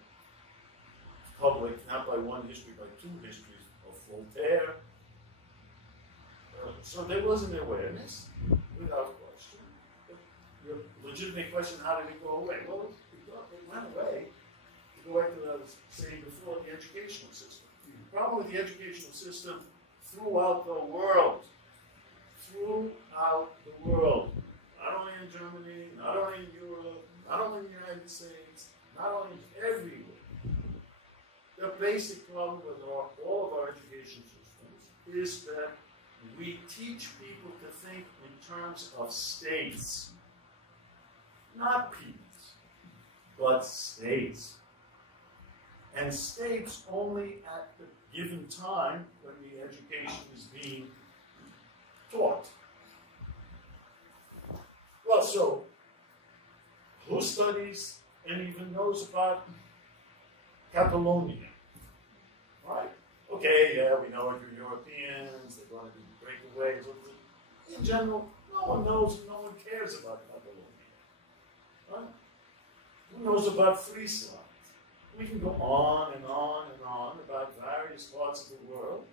public, not by one history, by two histories, of Voltaire. So there was an awareness, without question. But your legitimate question, how did it go away? Well, it went away. To go back to what I was saying before, the educational system. The problem with the educational system throughout the world, not only in Germany, not only in Europe, not only in the United States, not only everywhere, basic problem with all of our education systems is that we teach people to think in terms of states, not peoples, but states. And states only at the given time when the education is being taught. Well, so who studies and even knows about Catalonia? Right? Okay, yeah, we know you're Europeans, they're going to be breakaways. In general, no one knows, no one cares about Catalonia. Right? Who knows about Friesland? We can go on and on and on about various parts of the world.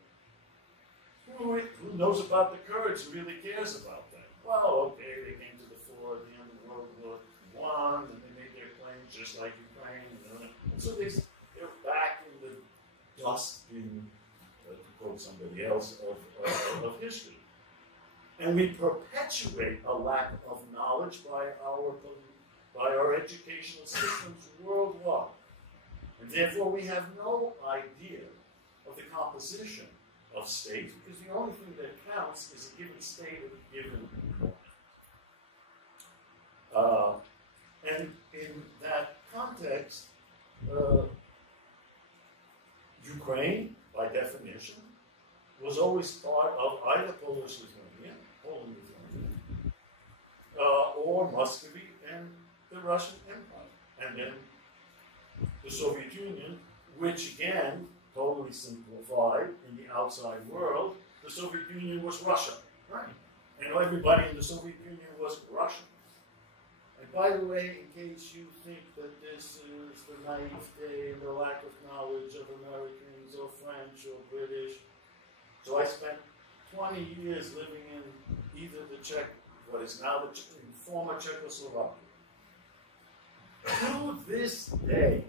Who knows about the Kurds? Who really cares about them? Well, okay, they came to the fore at the end of World War I, and they made their claims just like Ukraine. And so they're back in the dustbin, to quote somebody else, of history. And we perpetuate a lack of knowledge by our educational systems worldwide. And therefore, we have no idea of the composition of states, because the only thing that counts is a given state at a given point. And in that context, Ukraine, by definition, was always part of either Polish-Lithuania, Poland-Lithuania, or Muscovy and the Russian Empire. And then the Soviet Union, which again, totally simplified in the outside world, the Soviet Union was Russia, right? And everybody in the Soviet Union was Russian. And by the way, in case you think that this is the naivete and the lack of knowledge of Americans or French or British, so I spent 20 years living in either what is now the former Czechoslovakia. To this day,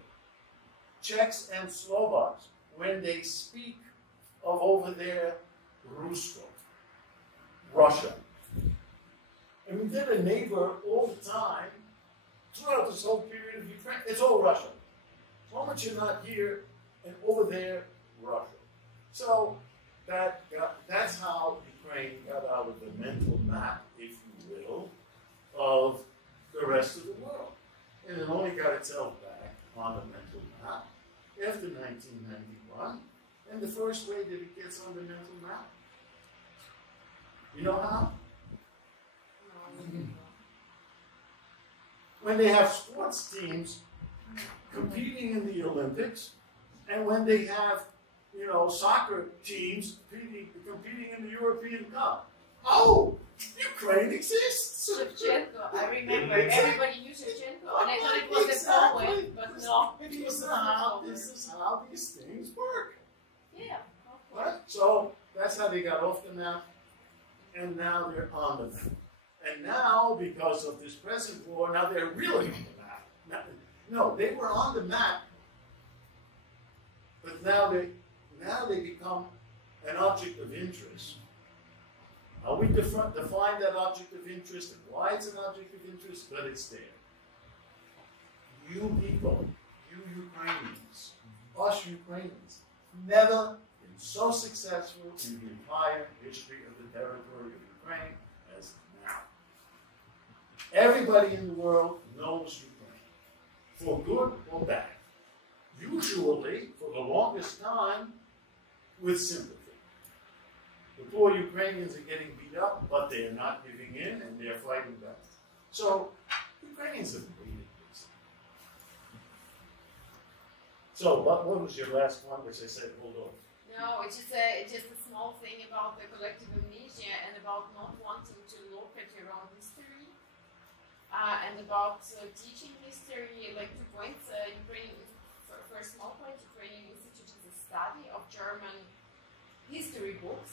Czechs and Slovaks, when they speak of over there, Rusko, Russia. And we did a neighbor all the time, throughout this whole period of Ukraine, it's all Russian. As long as you're not here, and over there, Russia. So that's how Ukraine got out of the mental map, if you will, of the rest of the world. And it only got itself back on the mental map after 1991. And the first way that it gets on the mental map, you know how? When they have sports teams competing in the Olympics, and when they have, soccer teams competing in the European Cup. Oh, Ukraine exists. Shevchenko, I remember everybody knew Shevchenko, and I thought it was a poet, but no. This is how these things work. Yeah. Right? So that's how they got off the map, and now they're on the map. And now, because of this present war, now they're really on the map. No, they were on the map, but now they become an object of interest. Now we define that object of interest and why it's an object of interest, but it's there. You people, you Ukrainians, us Ukrainians, never been so successful in the entire history of the territory of Ukraine as now. Everybody in the world knows Ukraine, for good or bad. Usually, for the longest time, with sympathy. The poor Ukrainians are getting beat up, but they are not giving in, and they are fighting back. So, Ukrainians have waited this. So, what was your last one, which I said, hold on? No, it's just a small thing about the collective amnesia and about not wanting to look at your own history, and about teaching history, like 2 points. For a small point, Ukrainian Institute is a study of German history books,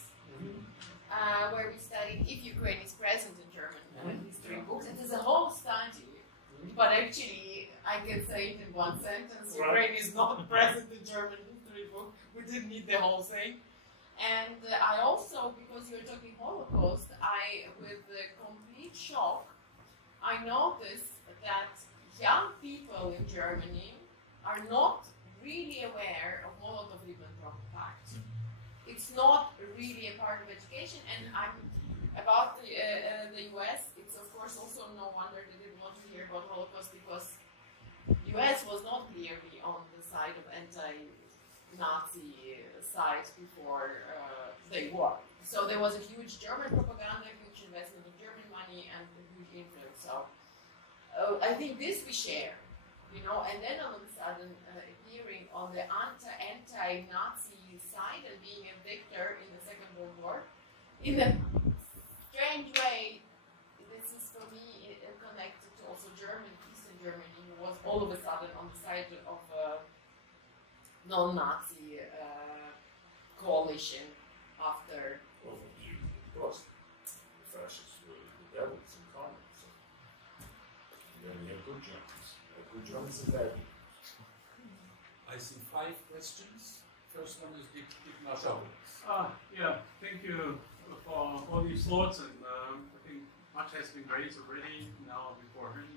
where we studied if Ukraine is present in German history books. It is a whole study, but actually, I can say it in one sentence: Ukraine is not present in German history book. We didn't need the whole thing. And I also, because you're talking Holocaust, with complete shock, I noticed that young people in Germany are not really aware of Molotov-Ribbentrop Pact. It's not really a part of education, and about the US, it's of course also no wonder they didn't want to hear about Holocaust, because US was not clearly on the side of anti-Nazi side before the war. So there was a huge German propaganda, huge investment of German money, and a huge influence. So I think this we share, you know, and then all of a sudden appearing on the anti-Nazi side and being a victor in the Second World War, in a strange way, this is for me connected to also Germany, Eastern Germany, who was all of a sudden on the side of non-Nazi coalition after. Well, of course, the fascists were the devils incarnate. So. And then we have good Germans. Good Germans and bad Germans. I see 5 questions. First one is Marshall. Yeah, thank you for all these thoughts, and I think much has been raised already now beforehand.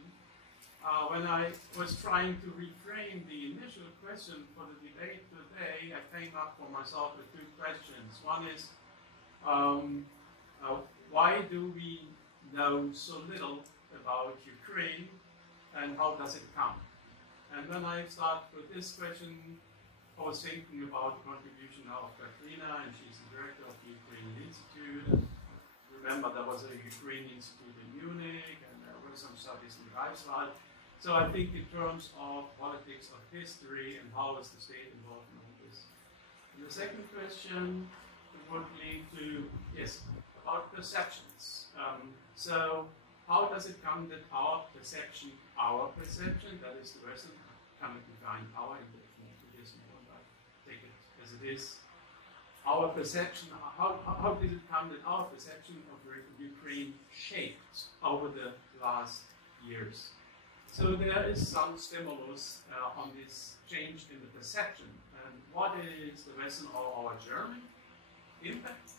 When I was trying to reframe the initial question for the debate today, I came up for myself with 2 questions. One is, why do we know so little about Ukraine, and how does it come? And when I start with this question, I was thinking about the contribution now of Kateryna, and she's the director of the Ukrainian Institute. And remember, there was a Ukrainian Institute in Munich, and there were some studies in Greifswald. So I think in terms of politics of history and how is the state involved in all this. And the second question would lead to, yes, about perceptions. So how does it come that our perception, that is the Western, can define our interpretation of Buddhism, and I take it as it is. Our perception, how did it come that our perception of Ukraine shaped over the last years? So there is some stimulus on this change in the perception. And what is the Western or our German impact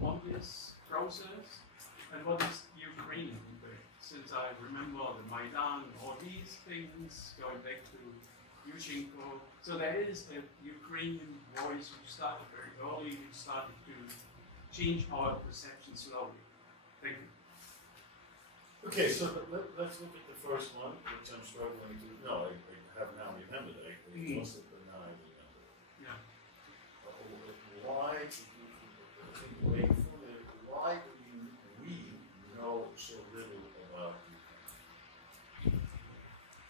on this process? And what is Ukrainian impact? Since I remember the Maidan, all these things, going back to Yushchenko. So there is a Ukrainian voice who started very early, who started to change our perception slowly. Thank you. Okay, so let's look at the first one, which I'm struggling to. No, I have now remembered. I lost it, but now I remember it. Yeah. Why do we know so little about Ukraine?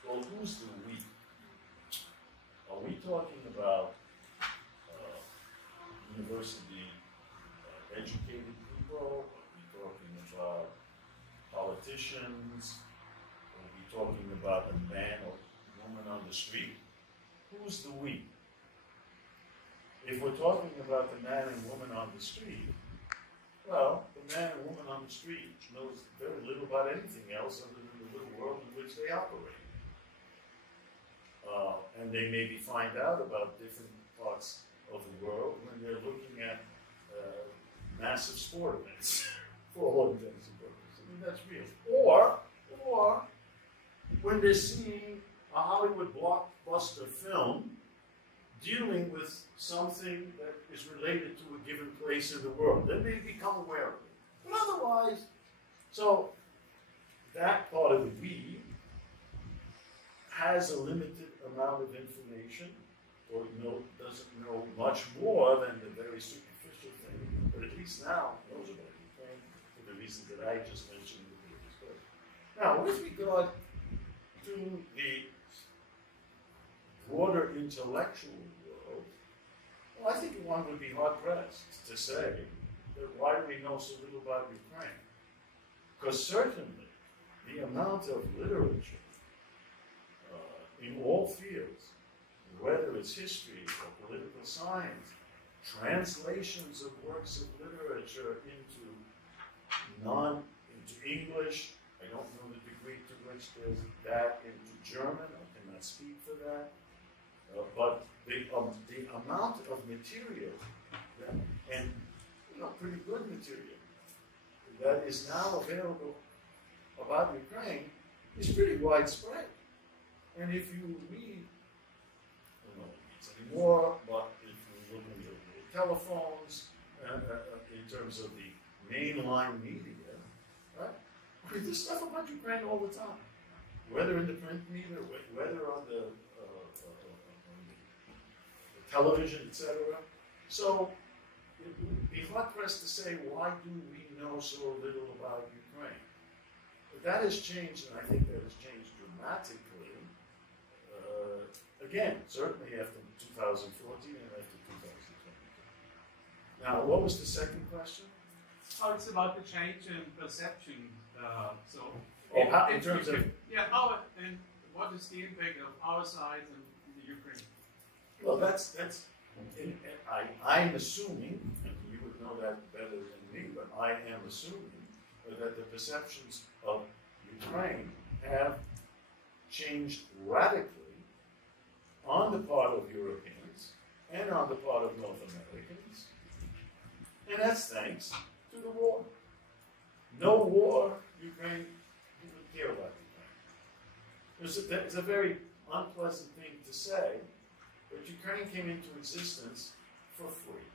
Well, who's the we? Are we talking about university educated people? Are we talking about politicians? Are we talking about the man or woman on the street? Who's the we? If we're talking about the man and woman on the street, well, the man and woman on the street knows very little about anything else other than the little world in which they operate. And they maybe find out about different parts of the world when they're looking at massive sport events for all intents and purposes. I mean, that's real. Or when they're seeing a Hollywood blockbuster film dealing with something that is related to a given place in the world, then they become aware of it. But otherwise, so that part of the we has a limited amount of information, or doesn't know much more than the very superficial thing, but at least now knows about Ukraine for the reasons that I just mentioned in the previous question. Now, with regard to the broader intellectual world, well, I think one would be hard-pressed to say that why do we know so little about Ukraine? Because certainly the amount of literature in all fields, whether it's history or political science, translations of works of literature into English, I don't know the degree to which there's that, into German, I cannot speak for that, but the amount of material, and pretty good material, that is now available about Ukraine is pretty widespread. And if you read, Ukrainians anymore, but if you look at the telephones, in terms of the mainline media, right? We do stuff about Ukraine all the time, whether in the print media, whether on the television, etc. So it would be hard-pressed to say, why do we know so little about Ukraine? But that has changed, and I think that has changed dramatically. Again, certainly after 2014 and after 2022. Now, what was the second question? Oh, it's about the change in perception. In terms of... Yeah, how and what is the impact of our side and the Ukraine? Well, I'm assuming, and you would know that better than me, but I am assuming that the perceptions of Ukraine have changed radically on the part of Europeans and on the part of North Americans. And that's thanks to the war. No war, Ukraine didn't care about Ukraine. It's a very unpleasant thing to say, but Ukraine came into existence for free.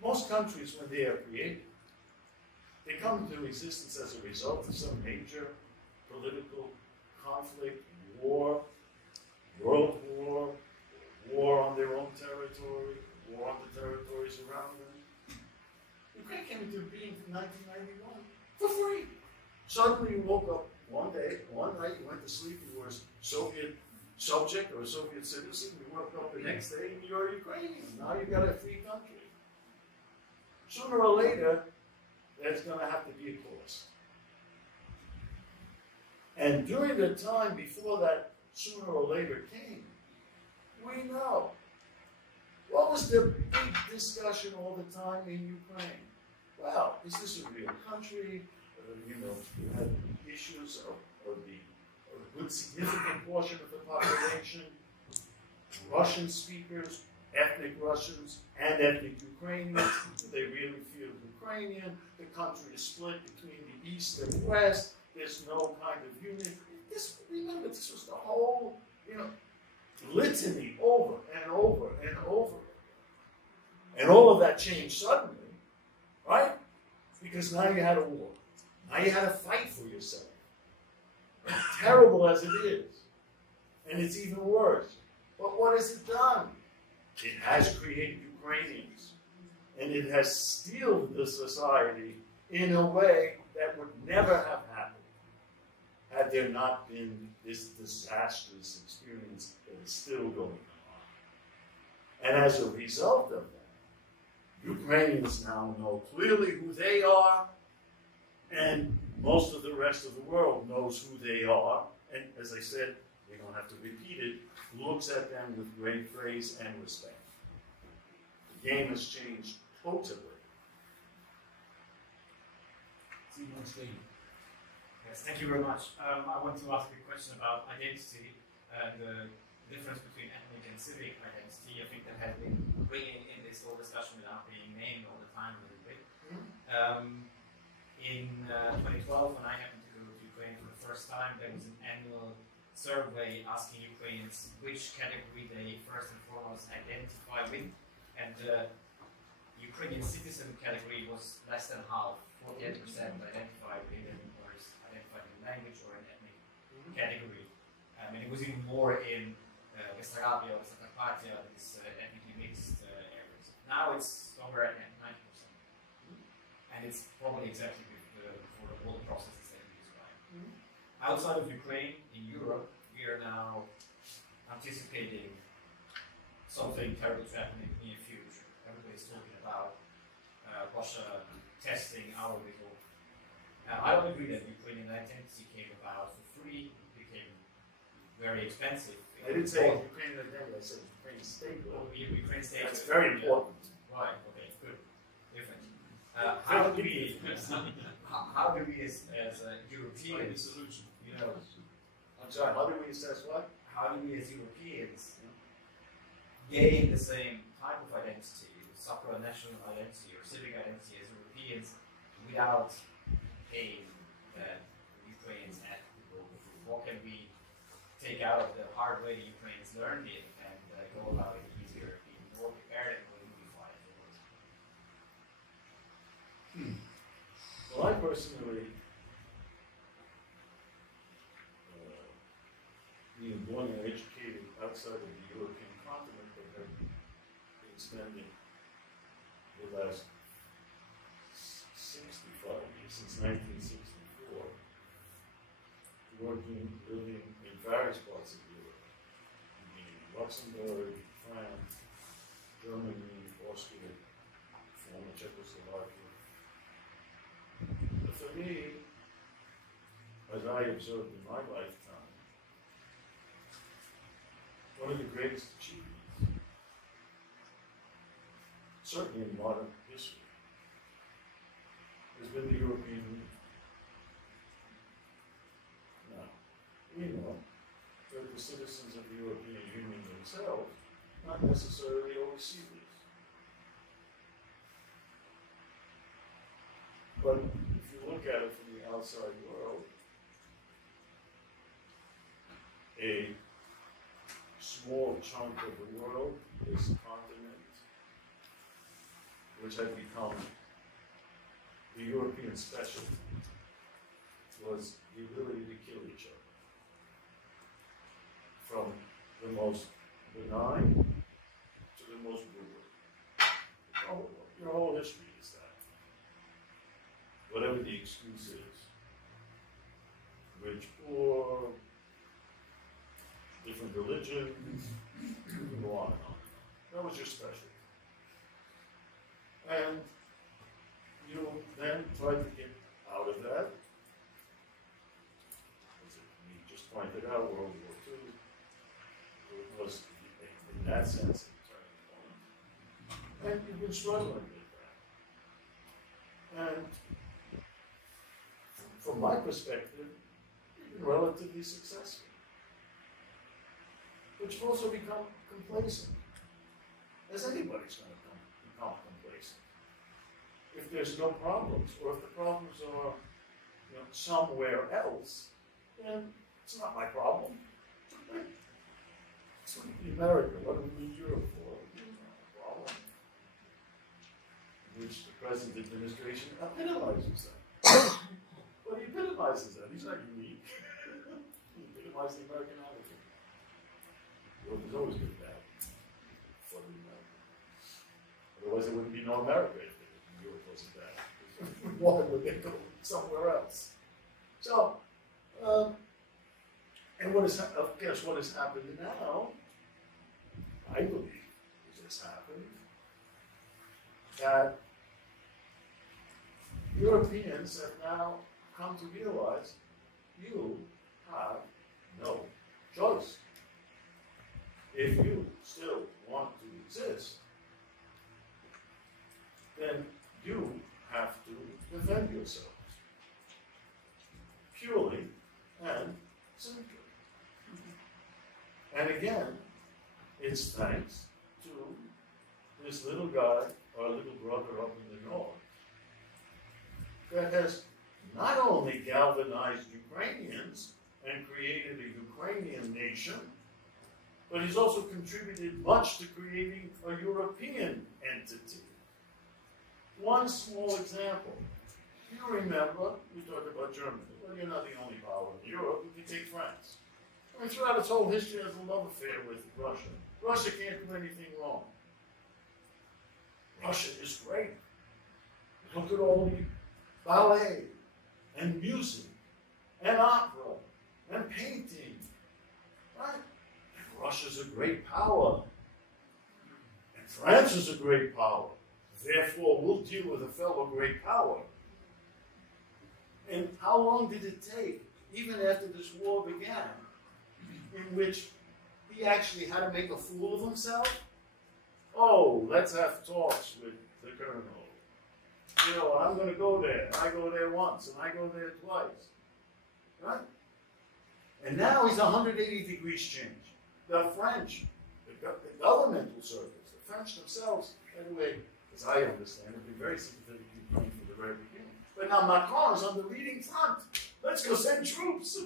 Most countries, when they are created, they come into existence as a result of some major political conflict, war, world war, war on their own territory, war on the territories around them. Ukraine came into being in 1991 for free. Suddenly you woke up one day, one night, you went to sleep, you were a Soviet subject or a Soviet citizen, you woke up the next day and you're Ukrainian. Now you've got a free country. Sooner or later, there's going to have to be a cost. And during the time before that sooner or later came, we know. What was the big discussion all the time in Ukraine? Well, is this a real country? You had issues of a good significant portion of the population, Russian speakers, ethnic Russians, and ethnic Ukrainians. Do they really feel Ukrainian? The country is split between the East and West. There's no kind of unity. Remember, this was the whole, litany over and over and over. And all of that changed suddenly, right? Because now you had a war. Now you had to fight for yourself. Terrible as it is. And it's even worse. But what has it done? It has created Ukrainians. And it has steeled the society in a way that would never have happened had there not been this disastrous experience that is still going on. And as a result of that, Ukrainians now know clearly who they are, and most of the rest of the world knows who they are. And as I said, we don't have to repeat it, looks at them with great praise and respect. The game has changed totally. Yes, thank you very much. I want to ask a question about identity and the difference between ethnic and civic identity. I think that has been bringing in this whole discussion without being named all the time a little bit. In 2012, when I happened to go to Ukraine for the first time, there was an annual survey asking Ukrainians which category they first and foremost identify with, and the Ukrainian citizen category was less than half, 48% identified with an language or an ethnic category. And it was even more in Bessarabia or Zakarpattia, these ethnically mixed areas. Now it's somewhere at 90%. And it's probably exactly for all the processes that you described. Outside of Ukraine, in Europe, we are now anticipating something terrible to happen in the near future. Everybody's talking about Russia testing our little. I don't agree that Ukrainian identity came about for free. It became very expensive. I didn't say Ukrainian identity, I said Ukrainian state. Ukrainian state. That's very important. Right, okay, good. Different. How do we as Europeans, I'm sorry, how do we assess what? How do we as Europeans gain the same type of identity, supranational identity or civic identity as Europeans without paying that Ukrainians have to go through? What can we take out of the hard way the Ukrainians learned it and go about it easier, being more prepared and more unified afterwards. Well, I personally, being born and educated outside of the European continent, but have been spending the last 65 years, since 1964, living in various parts of Europe, in Luxembourg, France, Germany, Austria, former Czechoslovakia. But for me, as I observed in my lifetime, one of the greatest achievements, certainly in modern history, has been the European Union. Now, we know that the citizens of the European Union themselves not necessarily always see this. But if you look at it from the outside world, a small chunk of the world, this continent, which had become the European specialty, was the ability to kill each other. From the most benign to the most brutal. Your whole history is that. Whatever the excuse is. Rich, poor, different religions, you can go on and on. That was your specialty. And you then tried to get out of that. As we just pointed out, World War II was, in that sense, a turning point. And you've been struggling with that. And from my perspective, you've been relatively successful. But you've also become complacent. As anybody's going to become complacent. If there's no problems, or if the problems are somewhere else, then it's not my problem. It's like America. What do we need Europe for? It's not a problem. Which the present administration epitomizes that. But he epitomizes that. He's not unique. He epitomizes the American attitude. Europe is always good at that. For the American. Otherwise, there wouldn't be no America if Europe wasn't bad. Why would they go somewhere else? So, and what is, of course, what has happened now, I believe, has happened, that Europeans have now come to realize you have no choice. If you still want to exist, then you have to defend yourselves. Purely and simply. And again, it's thanks to this little guy, our little brother up in the north, that has not only galvanized Ukrainians and created a Ukrainian nation, but he's also contributed much to creating a European entity. One small example. You remember, we talked about Germany. Well, you're not the only power in Europe. You can take France. I mean, throughout its whole history, it has a love affair with Russia. Russia can't do anything wrong. Russia is great. Look at all the ballet and music and opera and painting. Right? And Russia's a great power. And France is a great power. Therefore, we'll deal with a fellow great power. And how long did it take, even after this war began, in which he actually had to make a fool of himself? Oh, let's have talks with the colonel. You know, I'm going to go there, and I go there once, and I go there twice. Right? And now he's 180 degrees change. The French, the governmental circles, the French themselves, anyway, as I understand, have been very sympathetic to Ukraine from the very beginning. But now Macron is on the leading front. Let's go send troops.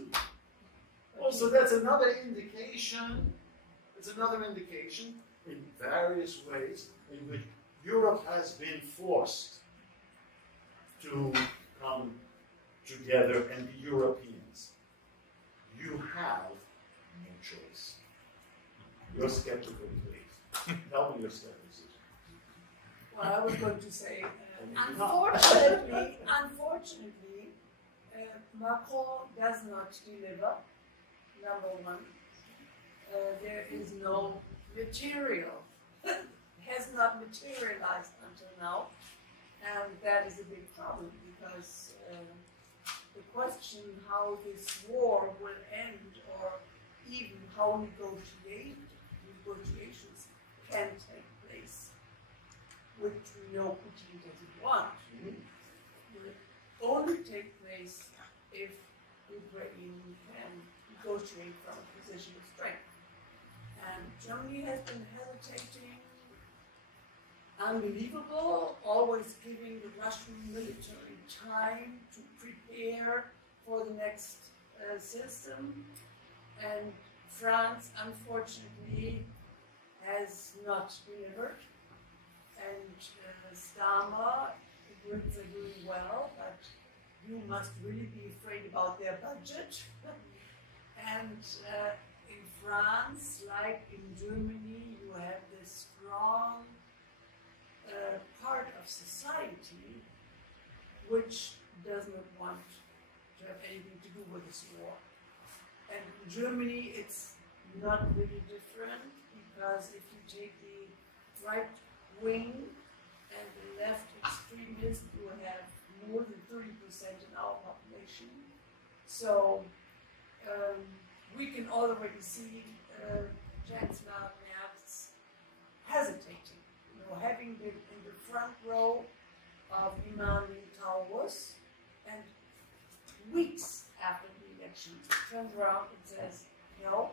Also, that's another indication. It's another indication in various ways in which Europe has been forced to come together and be Europeans. You have no choice. You're skeptical, please. Tell me your skepticism. Well, I was going to say, unfortunately, Macron does not deliver, number one. There is no material, has not materialized until now, and that is a big problem because the question how this war will end or even how negotiations can take place, which we know Putin doesn't want, will only take place if Ukraine can negotiate from a position of strength. And Germany has been hesitating, unbelievable, always giving the Russian military time to prepare for the next system. And France, unfortunately, has not delivered. And Starmer, the Brits are doing well, but you must really be afraid about their budget. And in France, like in Germany, you have this strong part of society which does not want to have anything to do with this war. And in Germany, it's not really different, because if you take the right wing and the left extremists, you have more than 30% in our population. So we can already see Chancellor Merz hesitating, having been in the front row of demanding towers, and weeks after the election turns around and says, no,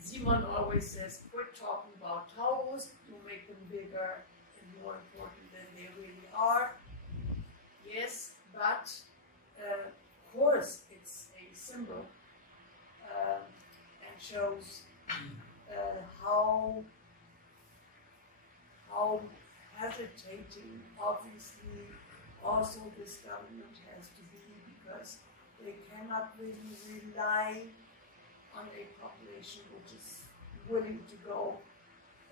Simon always says, quit talking about towers, you make them bigger and more important than they really are. Yes, but of course it's a symbol and shows how hesitating, obviously, also this government has to be, because they cannot really rely on a population which is willing to go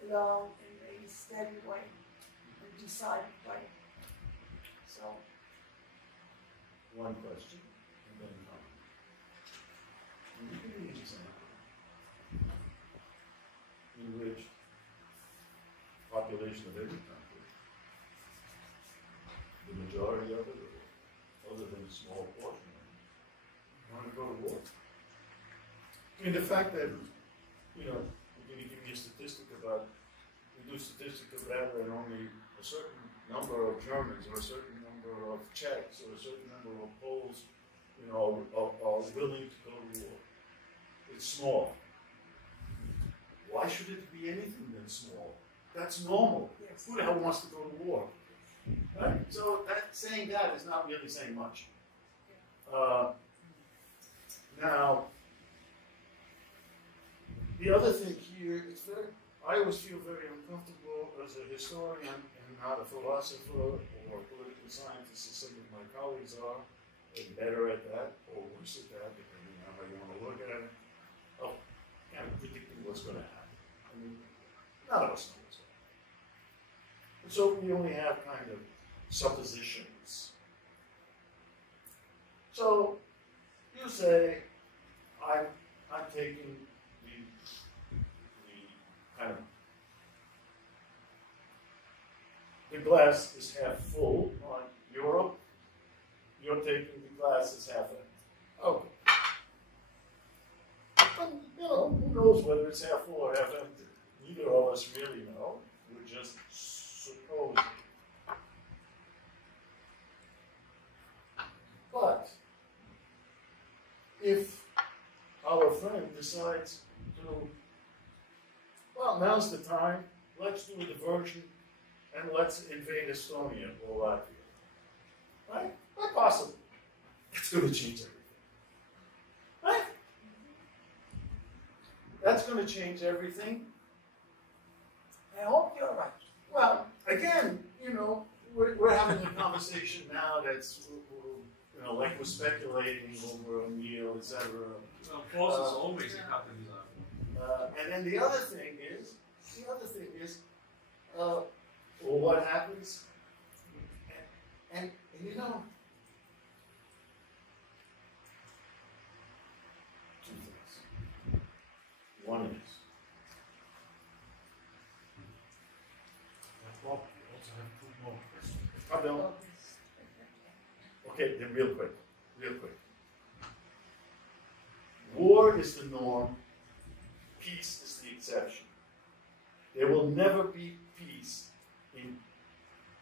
along in a steady way and decided way. So, one question, and then comment. Can you give me an example in which population of any country, the majority of it, or other than a small portion of it, want to go to war? I mean, the fact that, can you give me a statistic about, we do statistics rather than only a certain number of Germans or a certain number of Czechs or a certain number of Poles, are willing to go to war. It's small. Why should it be anything than small? That's normal. yes. Who the hell wants to go to war? Right? So saying that is not really saying much. Now, the other thing here is I always feel very uncomfortable as a historian and not a philosopher or political scientist, as some of my colleagues are, and better at that or worse at that, depending on how you want to look at it, of kind of predicting what's going to happen. I mean, none of us know what's going to happen. And so we only have kind of suppositions. So you say, I'm taking the kind of, the glass is half full on Europe, you're taking the glass as half empty. Okay. And, who knows whether it's half full or half empty? Neither of us really know. We're just supposing. But if our friend decides to, well, now's the time, let's do a diversion and let's invade Estonia or Latvia. Right? Not possible. It's going to change everything. Right? that's going to change everything. I hope you're right. Well, again, you know, we're having a conversation now that's, you know, like we're speculating over a meal, etc. Well, force is always a catalyst. And then the other thing is, well, what happens? And you know, two things. One is, Rob, you also have two more questions. pardon? Okay, then real quick. War is the norm, peace is the exception. There will never be peace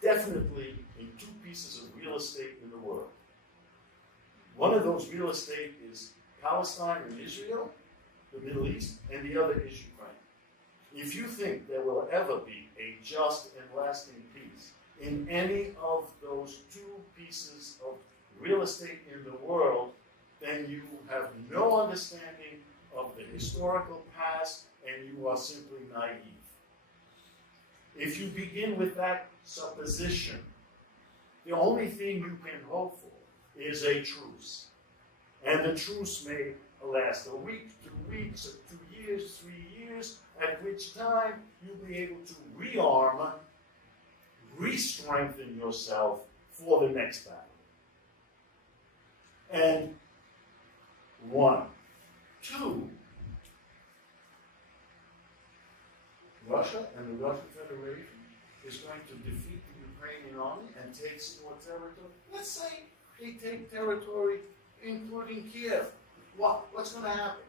definitely in two pieces of real estate in the world. One of those real estate is Palestine and Israel, the Middle East, and the other is Ukraine. If you think there will ever be a just and lasting peace in any of those two pieces of real estate in the world, then you have no understanding of the historical past and you are simply naive. If you begin with that supposition, the only thing you can hope for is a truce. And the truce may last a week, 2 weeks, 2 years, 3 years, at which time you'll be able to rearm, re-strengthen yourself for the next battle. And 1. 2, Russia and the Russian Federation is going to defeat the Ukrainian army and take some more territory. Let's say they take territory, including Kiev. What's going to happen?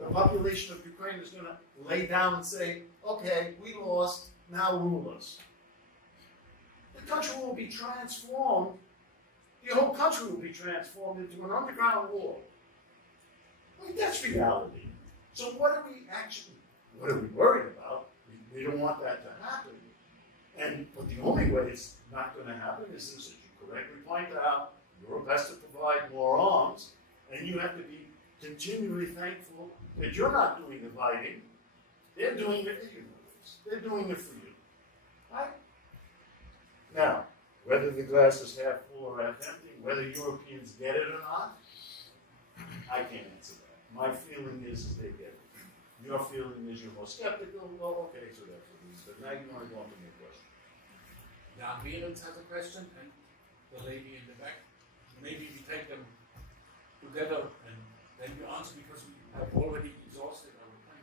The population of Ukraine is going to lay down and say, okay, we lost, now rule us. The country will be transformed, the whole country will be transformed into an underground war. I mean, that's reality. So what are we worried about? We don't want that to happen. But the only way it's not going to happen is, as you correctly point out, Europe has to provide more arms, and you have to be continually thankful that you're not doing the fighting. They're doing it for you. They're doing it for you. Right? Now, whether the glass is half full or half empty, whether Europeans get it or not, I can't answer that. My feeling is they get it. Your feeling is you're more skeptical. Well, okay, so that's what it is. But now you want to go on to your question. Now, Marieluise has a question, and the lady in the back. Maybe we take them together, and then you answer because we have already exhausted our time.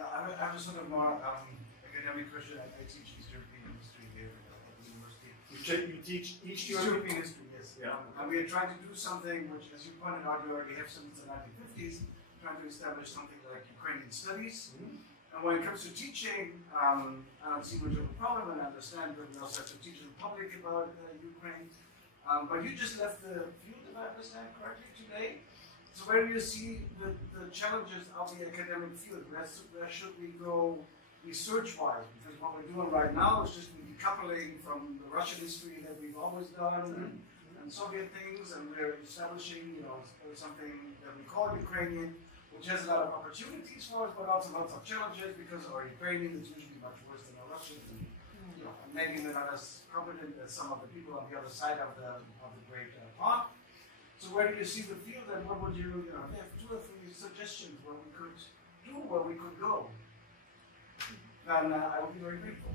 Yeah, I have a sort of more academic question. I teach East European history here at the university. You teach East European history, yes. Yeah. And we are trying to do something which, as you pointed out, you already have since the 1950s, trying to establish something like Ukrainian studies. Mm-hmm. And when it comes to teaching, I don't see much of a problem, and I understand that we also have to teach the public about Ukraine. But you just left the field, if I understand correctly, today. So where do you see the challenges of the academic field? Where should we go research-wise? Because what we're doing right now is just decoupling from the Russian history that we've always done and Soviet things, and we're establishing, something that we call Ukrainian, which has a lot of opportunities for us, but also lots of challenges, because our Ukrainian is usually much worse than our Russian, and maybe not as competent as some of the people on the other side of the great pond. So where do you see the field, and what would you have 2 or 3 suggestions where we could do, where we could go? Then I would be very grateful.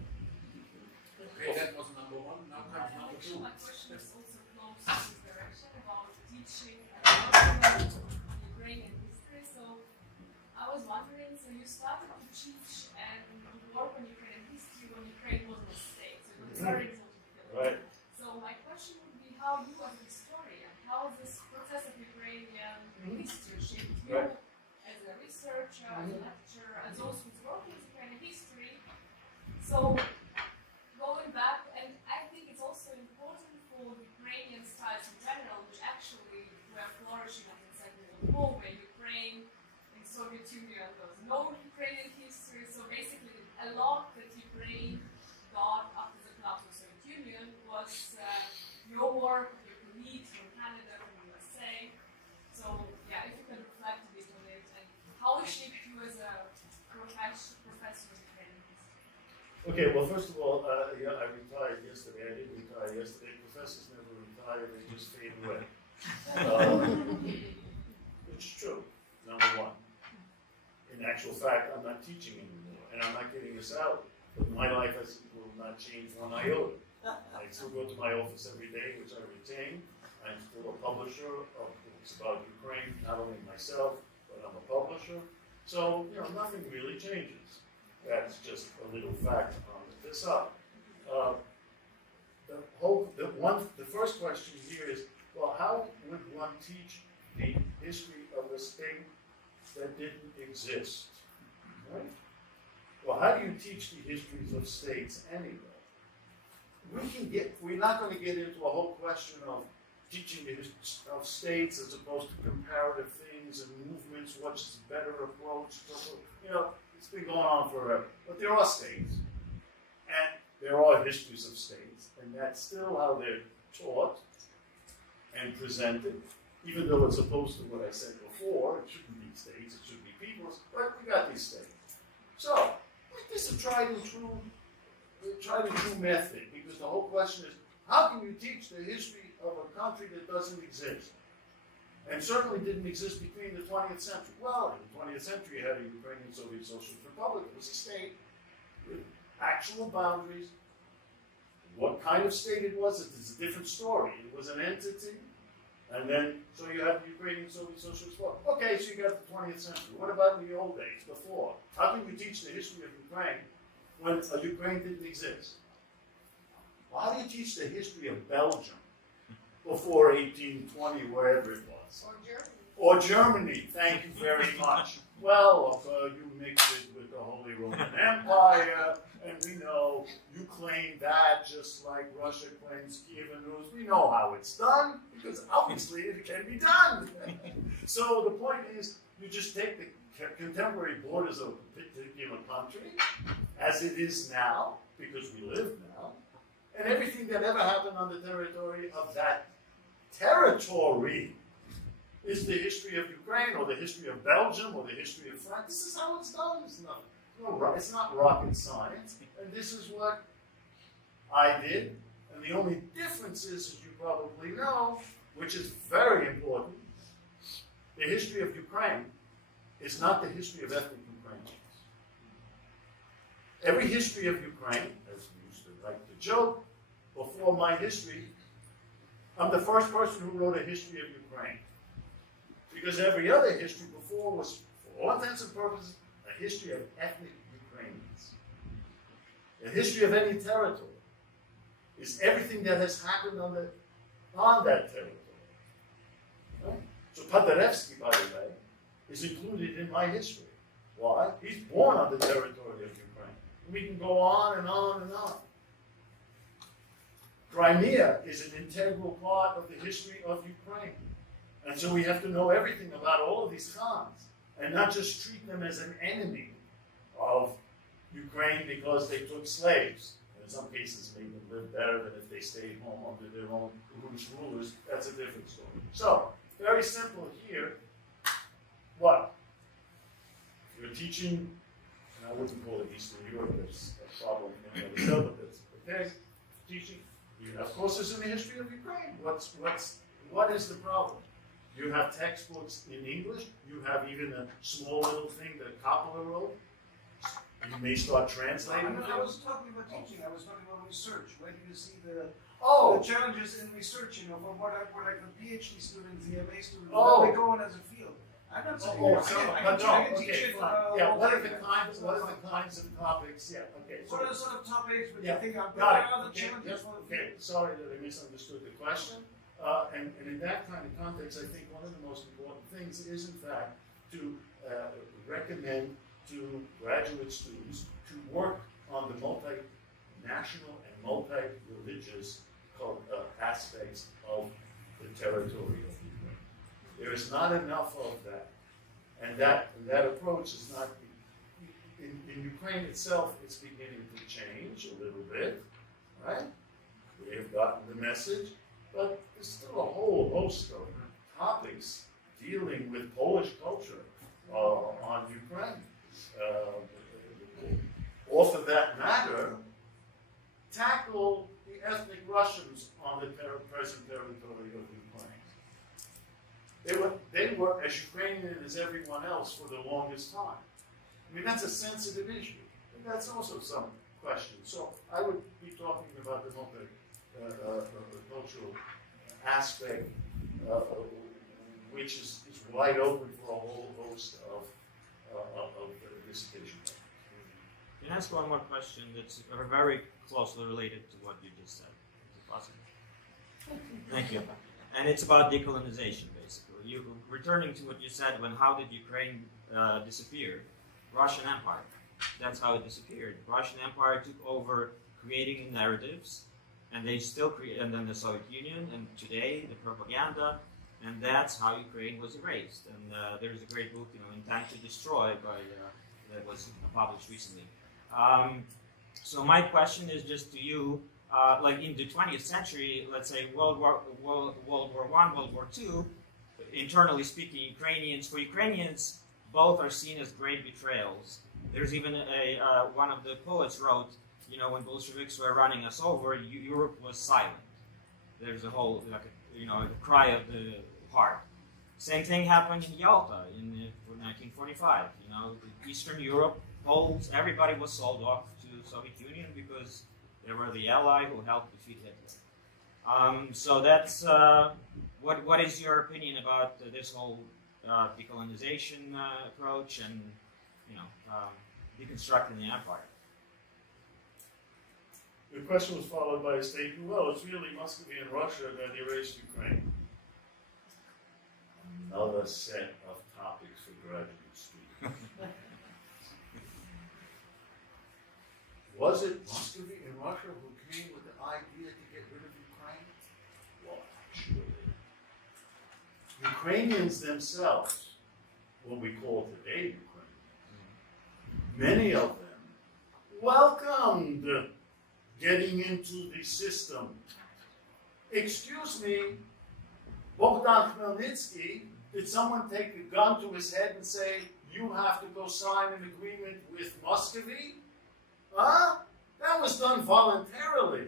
Okay, that was number 1. Now comes number 2. My question is also close to this direction about teaching and Ukrainian history. So I was wondering, so you started to teach and work on Ukrainian history when Ukraine wasn't a state. So it was very important. Right. So my question would be, how you as a historian, how this process of Ukrainian history shaped you as a researcher, as a lecturer, as those who's working with Ukrainian history. So going back, and I think it's also important for Ukrainian styles in general, which actually were flourishing up in Second World War, where Ukraine in Soviet Union there was no Ukrainian history. So basically, a lot that Ukraine got after the collapse of the Soviet Union was your work, your colleagues from Canada, from USA. So yeah, if you can reflect a bit on it and how it shaped Okay, well, first of all, yeah, I retired yesterday. I didn't retire yesterday. Professors never retire, they just fade away. Which is true, number one. In actual fact, I'm not teaching anymore, and I'm not getting a salary. But my life will not change one iota. I still go to my office every day, which I retain. I'm still a publisher of books about Ukraine, not only myself, but I'm a publisher. So, you know, nothing really changes. That's just a little fact to round this up. The first question here is, well, how would one teach the history of a state that didn't exist? Right? Well, how do you teach the histories of states anyway? We're not going to get into a whole question of teaching the history of states as opposed to comparative things and movements, what's the better approach. You know, it's been going on forever. But there are states, and there are histories of states, and that's still how they're taught and presented, even though it's opposed to what I said before. It shouldn't be states, it should be peoples, but we got these states. So, this is a tried and true method, because the whole question is, how can you teach the history of a country that doesn't exist? And certainly didn't exist between the 20th century. Well, in the 20th century, you had a Ukrainian Soviet Socialist Republic. It was a state with actual boundaries. What kind of state it was, it's a different story. It was an entity, and then, so you have the Ukrainian Soviet Socialist Republic. Okay, so you got the 20th century. What about in the old days, before? How can you teach the history of Ukraine when Ukraine didn't exist? Well, how do you teach the history of Belgium before 1820, wherever it was? Or Germany, thank you very much. Well, you mix it with the Holy Roman Empire, and we know you claim that just like Russia claims Kiev and Rus. We know how it's done, because obviously it can be done. So the point is, you just take the contemporary borders of a particular country, as it is now, because we live now, and everything that ever happened on the territory of that territory is the history of Ukraine, or the history of Belgium, or the history of France. This is how it's done. It's not rocket science. And this is what I did. And the only difference is, as you probably know, which is very important, the history of Ukraine is not the history of ethnic Ukrainians. Every history of Ukraine, as we used to like to joke, before my history, I'm the first person who wrote a history of Ukraine. Because every other history before was, for all intents and purposes, a history of ethnic Ukrainians. The history of any territory is everything that has happened on that territory. Right? So Kateryna, by the way, is included in my history. Why? He's born on the territory of Ukraine. And we can go on and on and on. Crimea is an integral part of the history of Ukraine. And so we have to know everything about all of these Khans, and not just treat them as an enemy of Ukraine because they took slaves. In some cases, made them live better than if they stayed home under their own rulers. That's a different story. So, very simple here. What? You're teaching, and I wouldn't call it Eastern Europe, there's a problem in itself with this. Okay? Teaching, you have courses in the history of Ukraine. What is the problem? You have textbooks in English. You have even a small little thing that Coppola wrote. You may start translating. I was talking about teaching. I was talking about research. Where do you see the challenges in research? You know, from what I the PhD students, the MA students, where they go on as a field. I'm not saying what are the kinds of topics? Yeah. Okay. What are the sort of topics? But yeah. You think what Got are the it. challenges? Okay. Sorry that I misunderstood the question. And in that kind of context, I think one of the most important things is, in fact, to recommend to graduate students to work on the multinational and multi-religious aspects of the territory of Ukraine. There is not enough of that. And that approach is not, in Ukraine itself, it's beginning to change a little bit, right? We have gotten the message. But there's still a whole host of topics dealing with Polish culture on Ukraine. or for that matter, tackle the ethnic Russians on the present territory of Ukraine. They were as Ukrainian as everyone else for the longest time. I mean, that's a sensitive issue. And that's also some question. So I would be talking about the multicultural aspect, which is wide open for a whole host of dissertation. Can I ask one more question that's very closely related to what you just said? Is it possible? Thank you. And it's about decolonization, basically. You returning to what you said, how did Ukraine disappear? Russian Empire. That's how it disappeared. Russian Empire took over creating narratives, and they still create, and then the Soviet Union, and today the propaganda, and that's how Ukraine was erased. And there's a great book, In Time to Destroy, that was published recently. So my question is just to you, like in the 20th century, let's say World War I, World War II, internally speaking, for Ukrainians, both are seen as great betrayals. There's even one of the poets wrote, when Bolsheviks were running us over, Europe was silent. There's a whole, a cry of the heart. Same thing happened in Yalta in 1945. Eastern Europe, Poles, everybody was sold off to the Soviet Union because they were the ally who helped defeat Hitler. So that's what is your opinion about this whole decolonization approach and deconstructing the empire? The question was followed by a statement, well, it's really Muscovy and Russia that erased Ukraine. Another set of topics for graduate students. Was it Muscovy and Russia who came with the idea to get rid of Ukraine? Well, actually, Ukrainians themselves, what we call today Ukraine, many of them welcomed getting into the system. Excuse me, Bogdan Khmelnytsky, did someone take a gun to his head and say, you have to go sign an agreement with Muscovy? Huh? That was done voluntarily.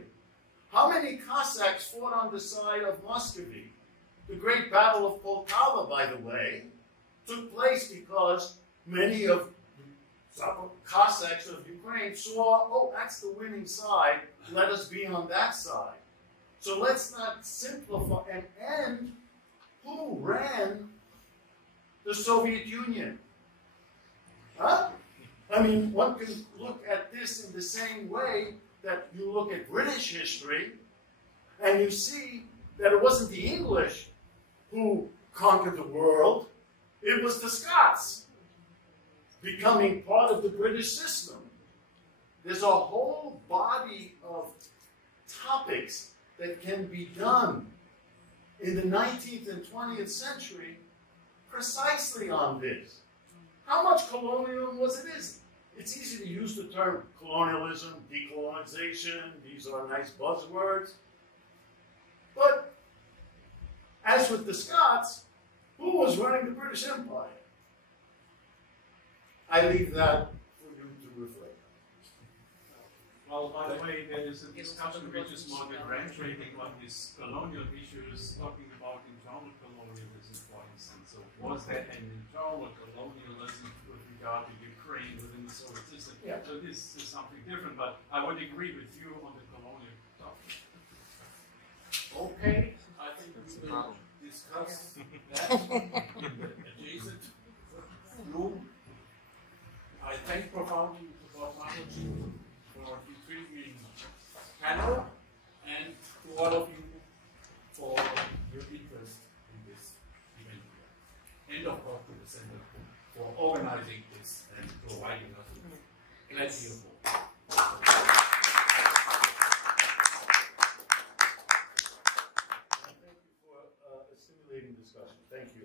How many Cossacks fought on the side of Muscovy? The great Battle of Poltava, by the way, took place because many of the Cossacks of Ukraine saw, oh, that's the winning side, let us be on that side. So let's not simplify. And who ran the Soviet Union? Huh? I mean, one can look at this in the same way that you look at British history, and you see that it wasn't the English who conquered the world, it was the Scots becoming part of the British system. There's a whole body of topics that can be done in the 19th and 20th century precisely on this. How much colonialism was it? It's easy to use the term colonialism, decolonization, these are nice buzzwords. But as with the Scots, who was running the British Empire? I leave that for you to reflect on. Well, by the way, there is a discussion which is more differentiating on these colonial issues, talking about internal colonialism, for instance. So was there an internal colonialism with regard to Ukraine within the Soviet system? Yeah. So this is something different, but I would agree with you on the colonial topic. Okay, I think we will discuss that in the adjacent room. I thank profoundly Robert Magocsi for the intriguing panel and to all of you for your interest in this event here. And of course to the Center for organizing this and providing us with plenty of work. Thank you for a stimulating discussion. Thank you.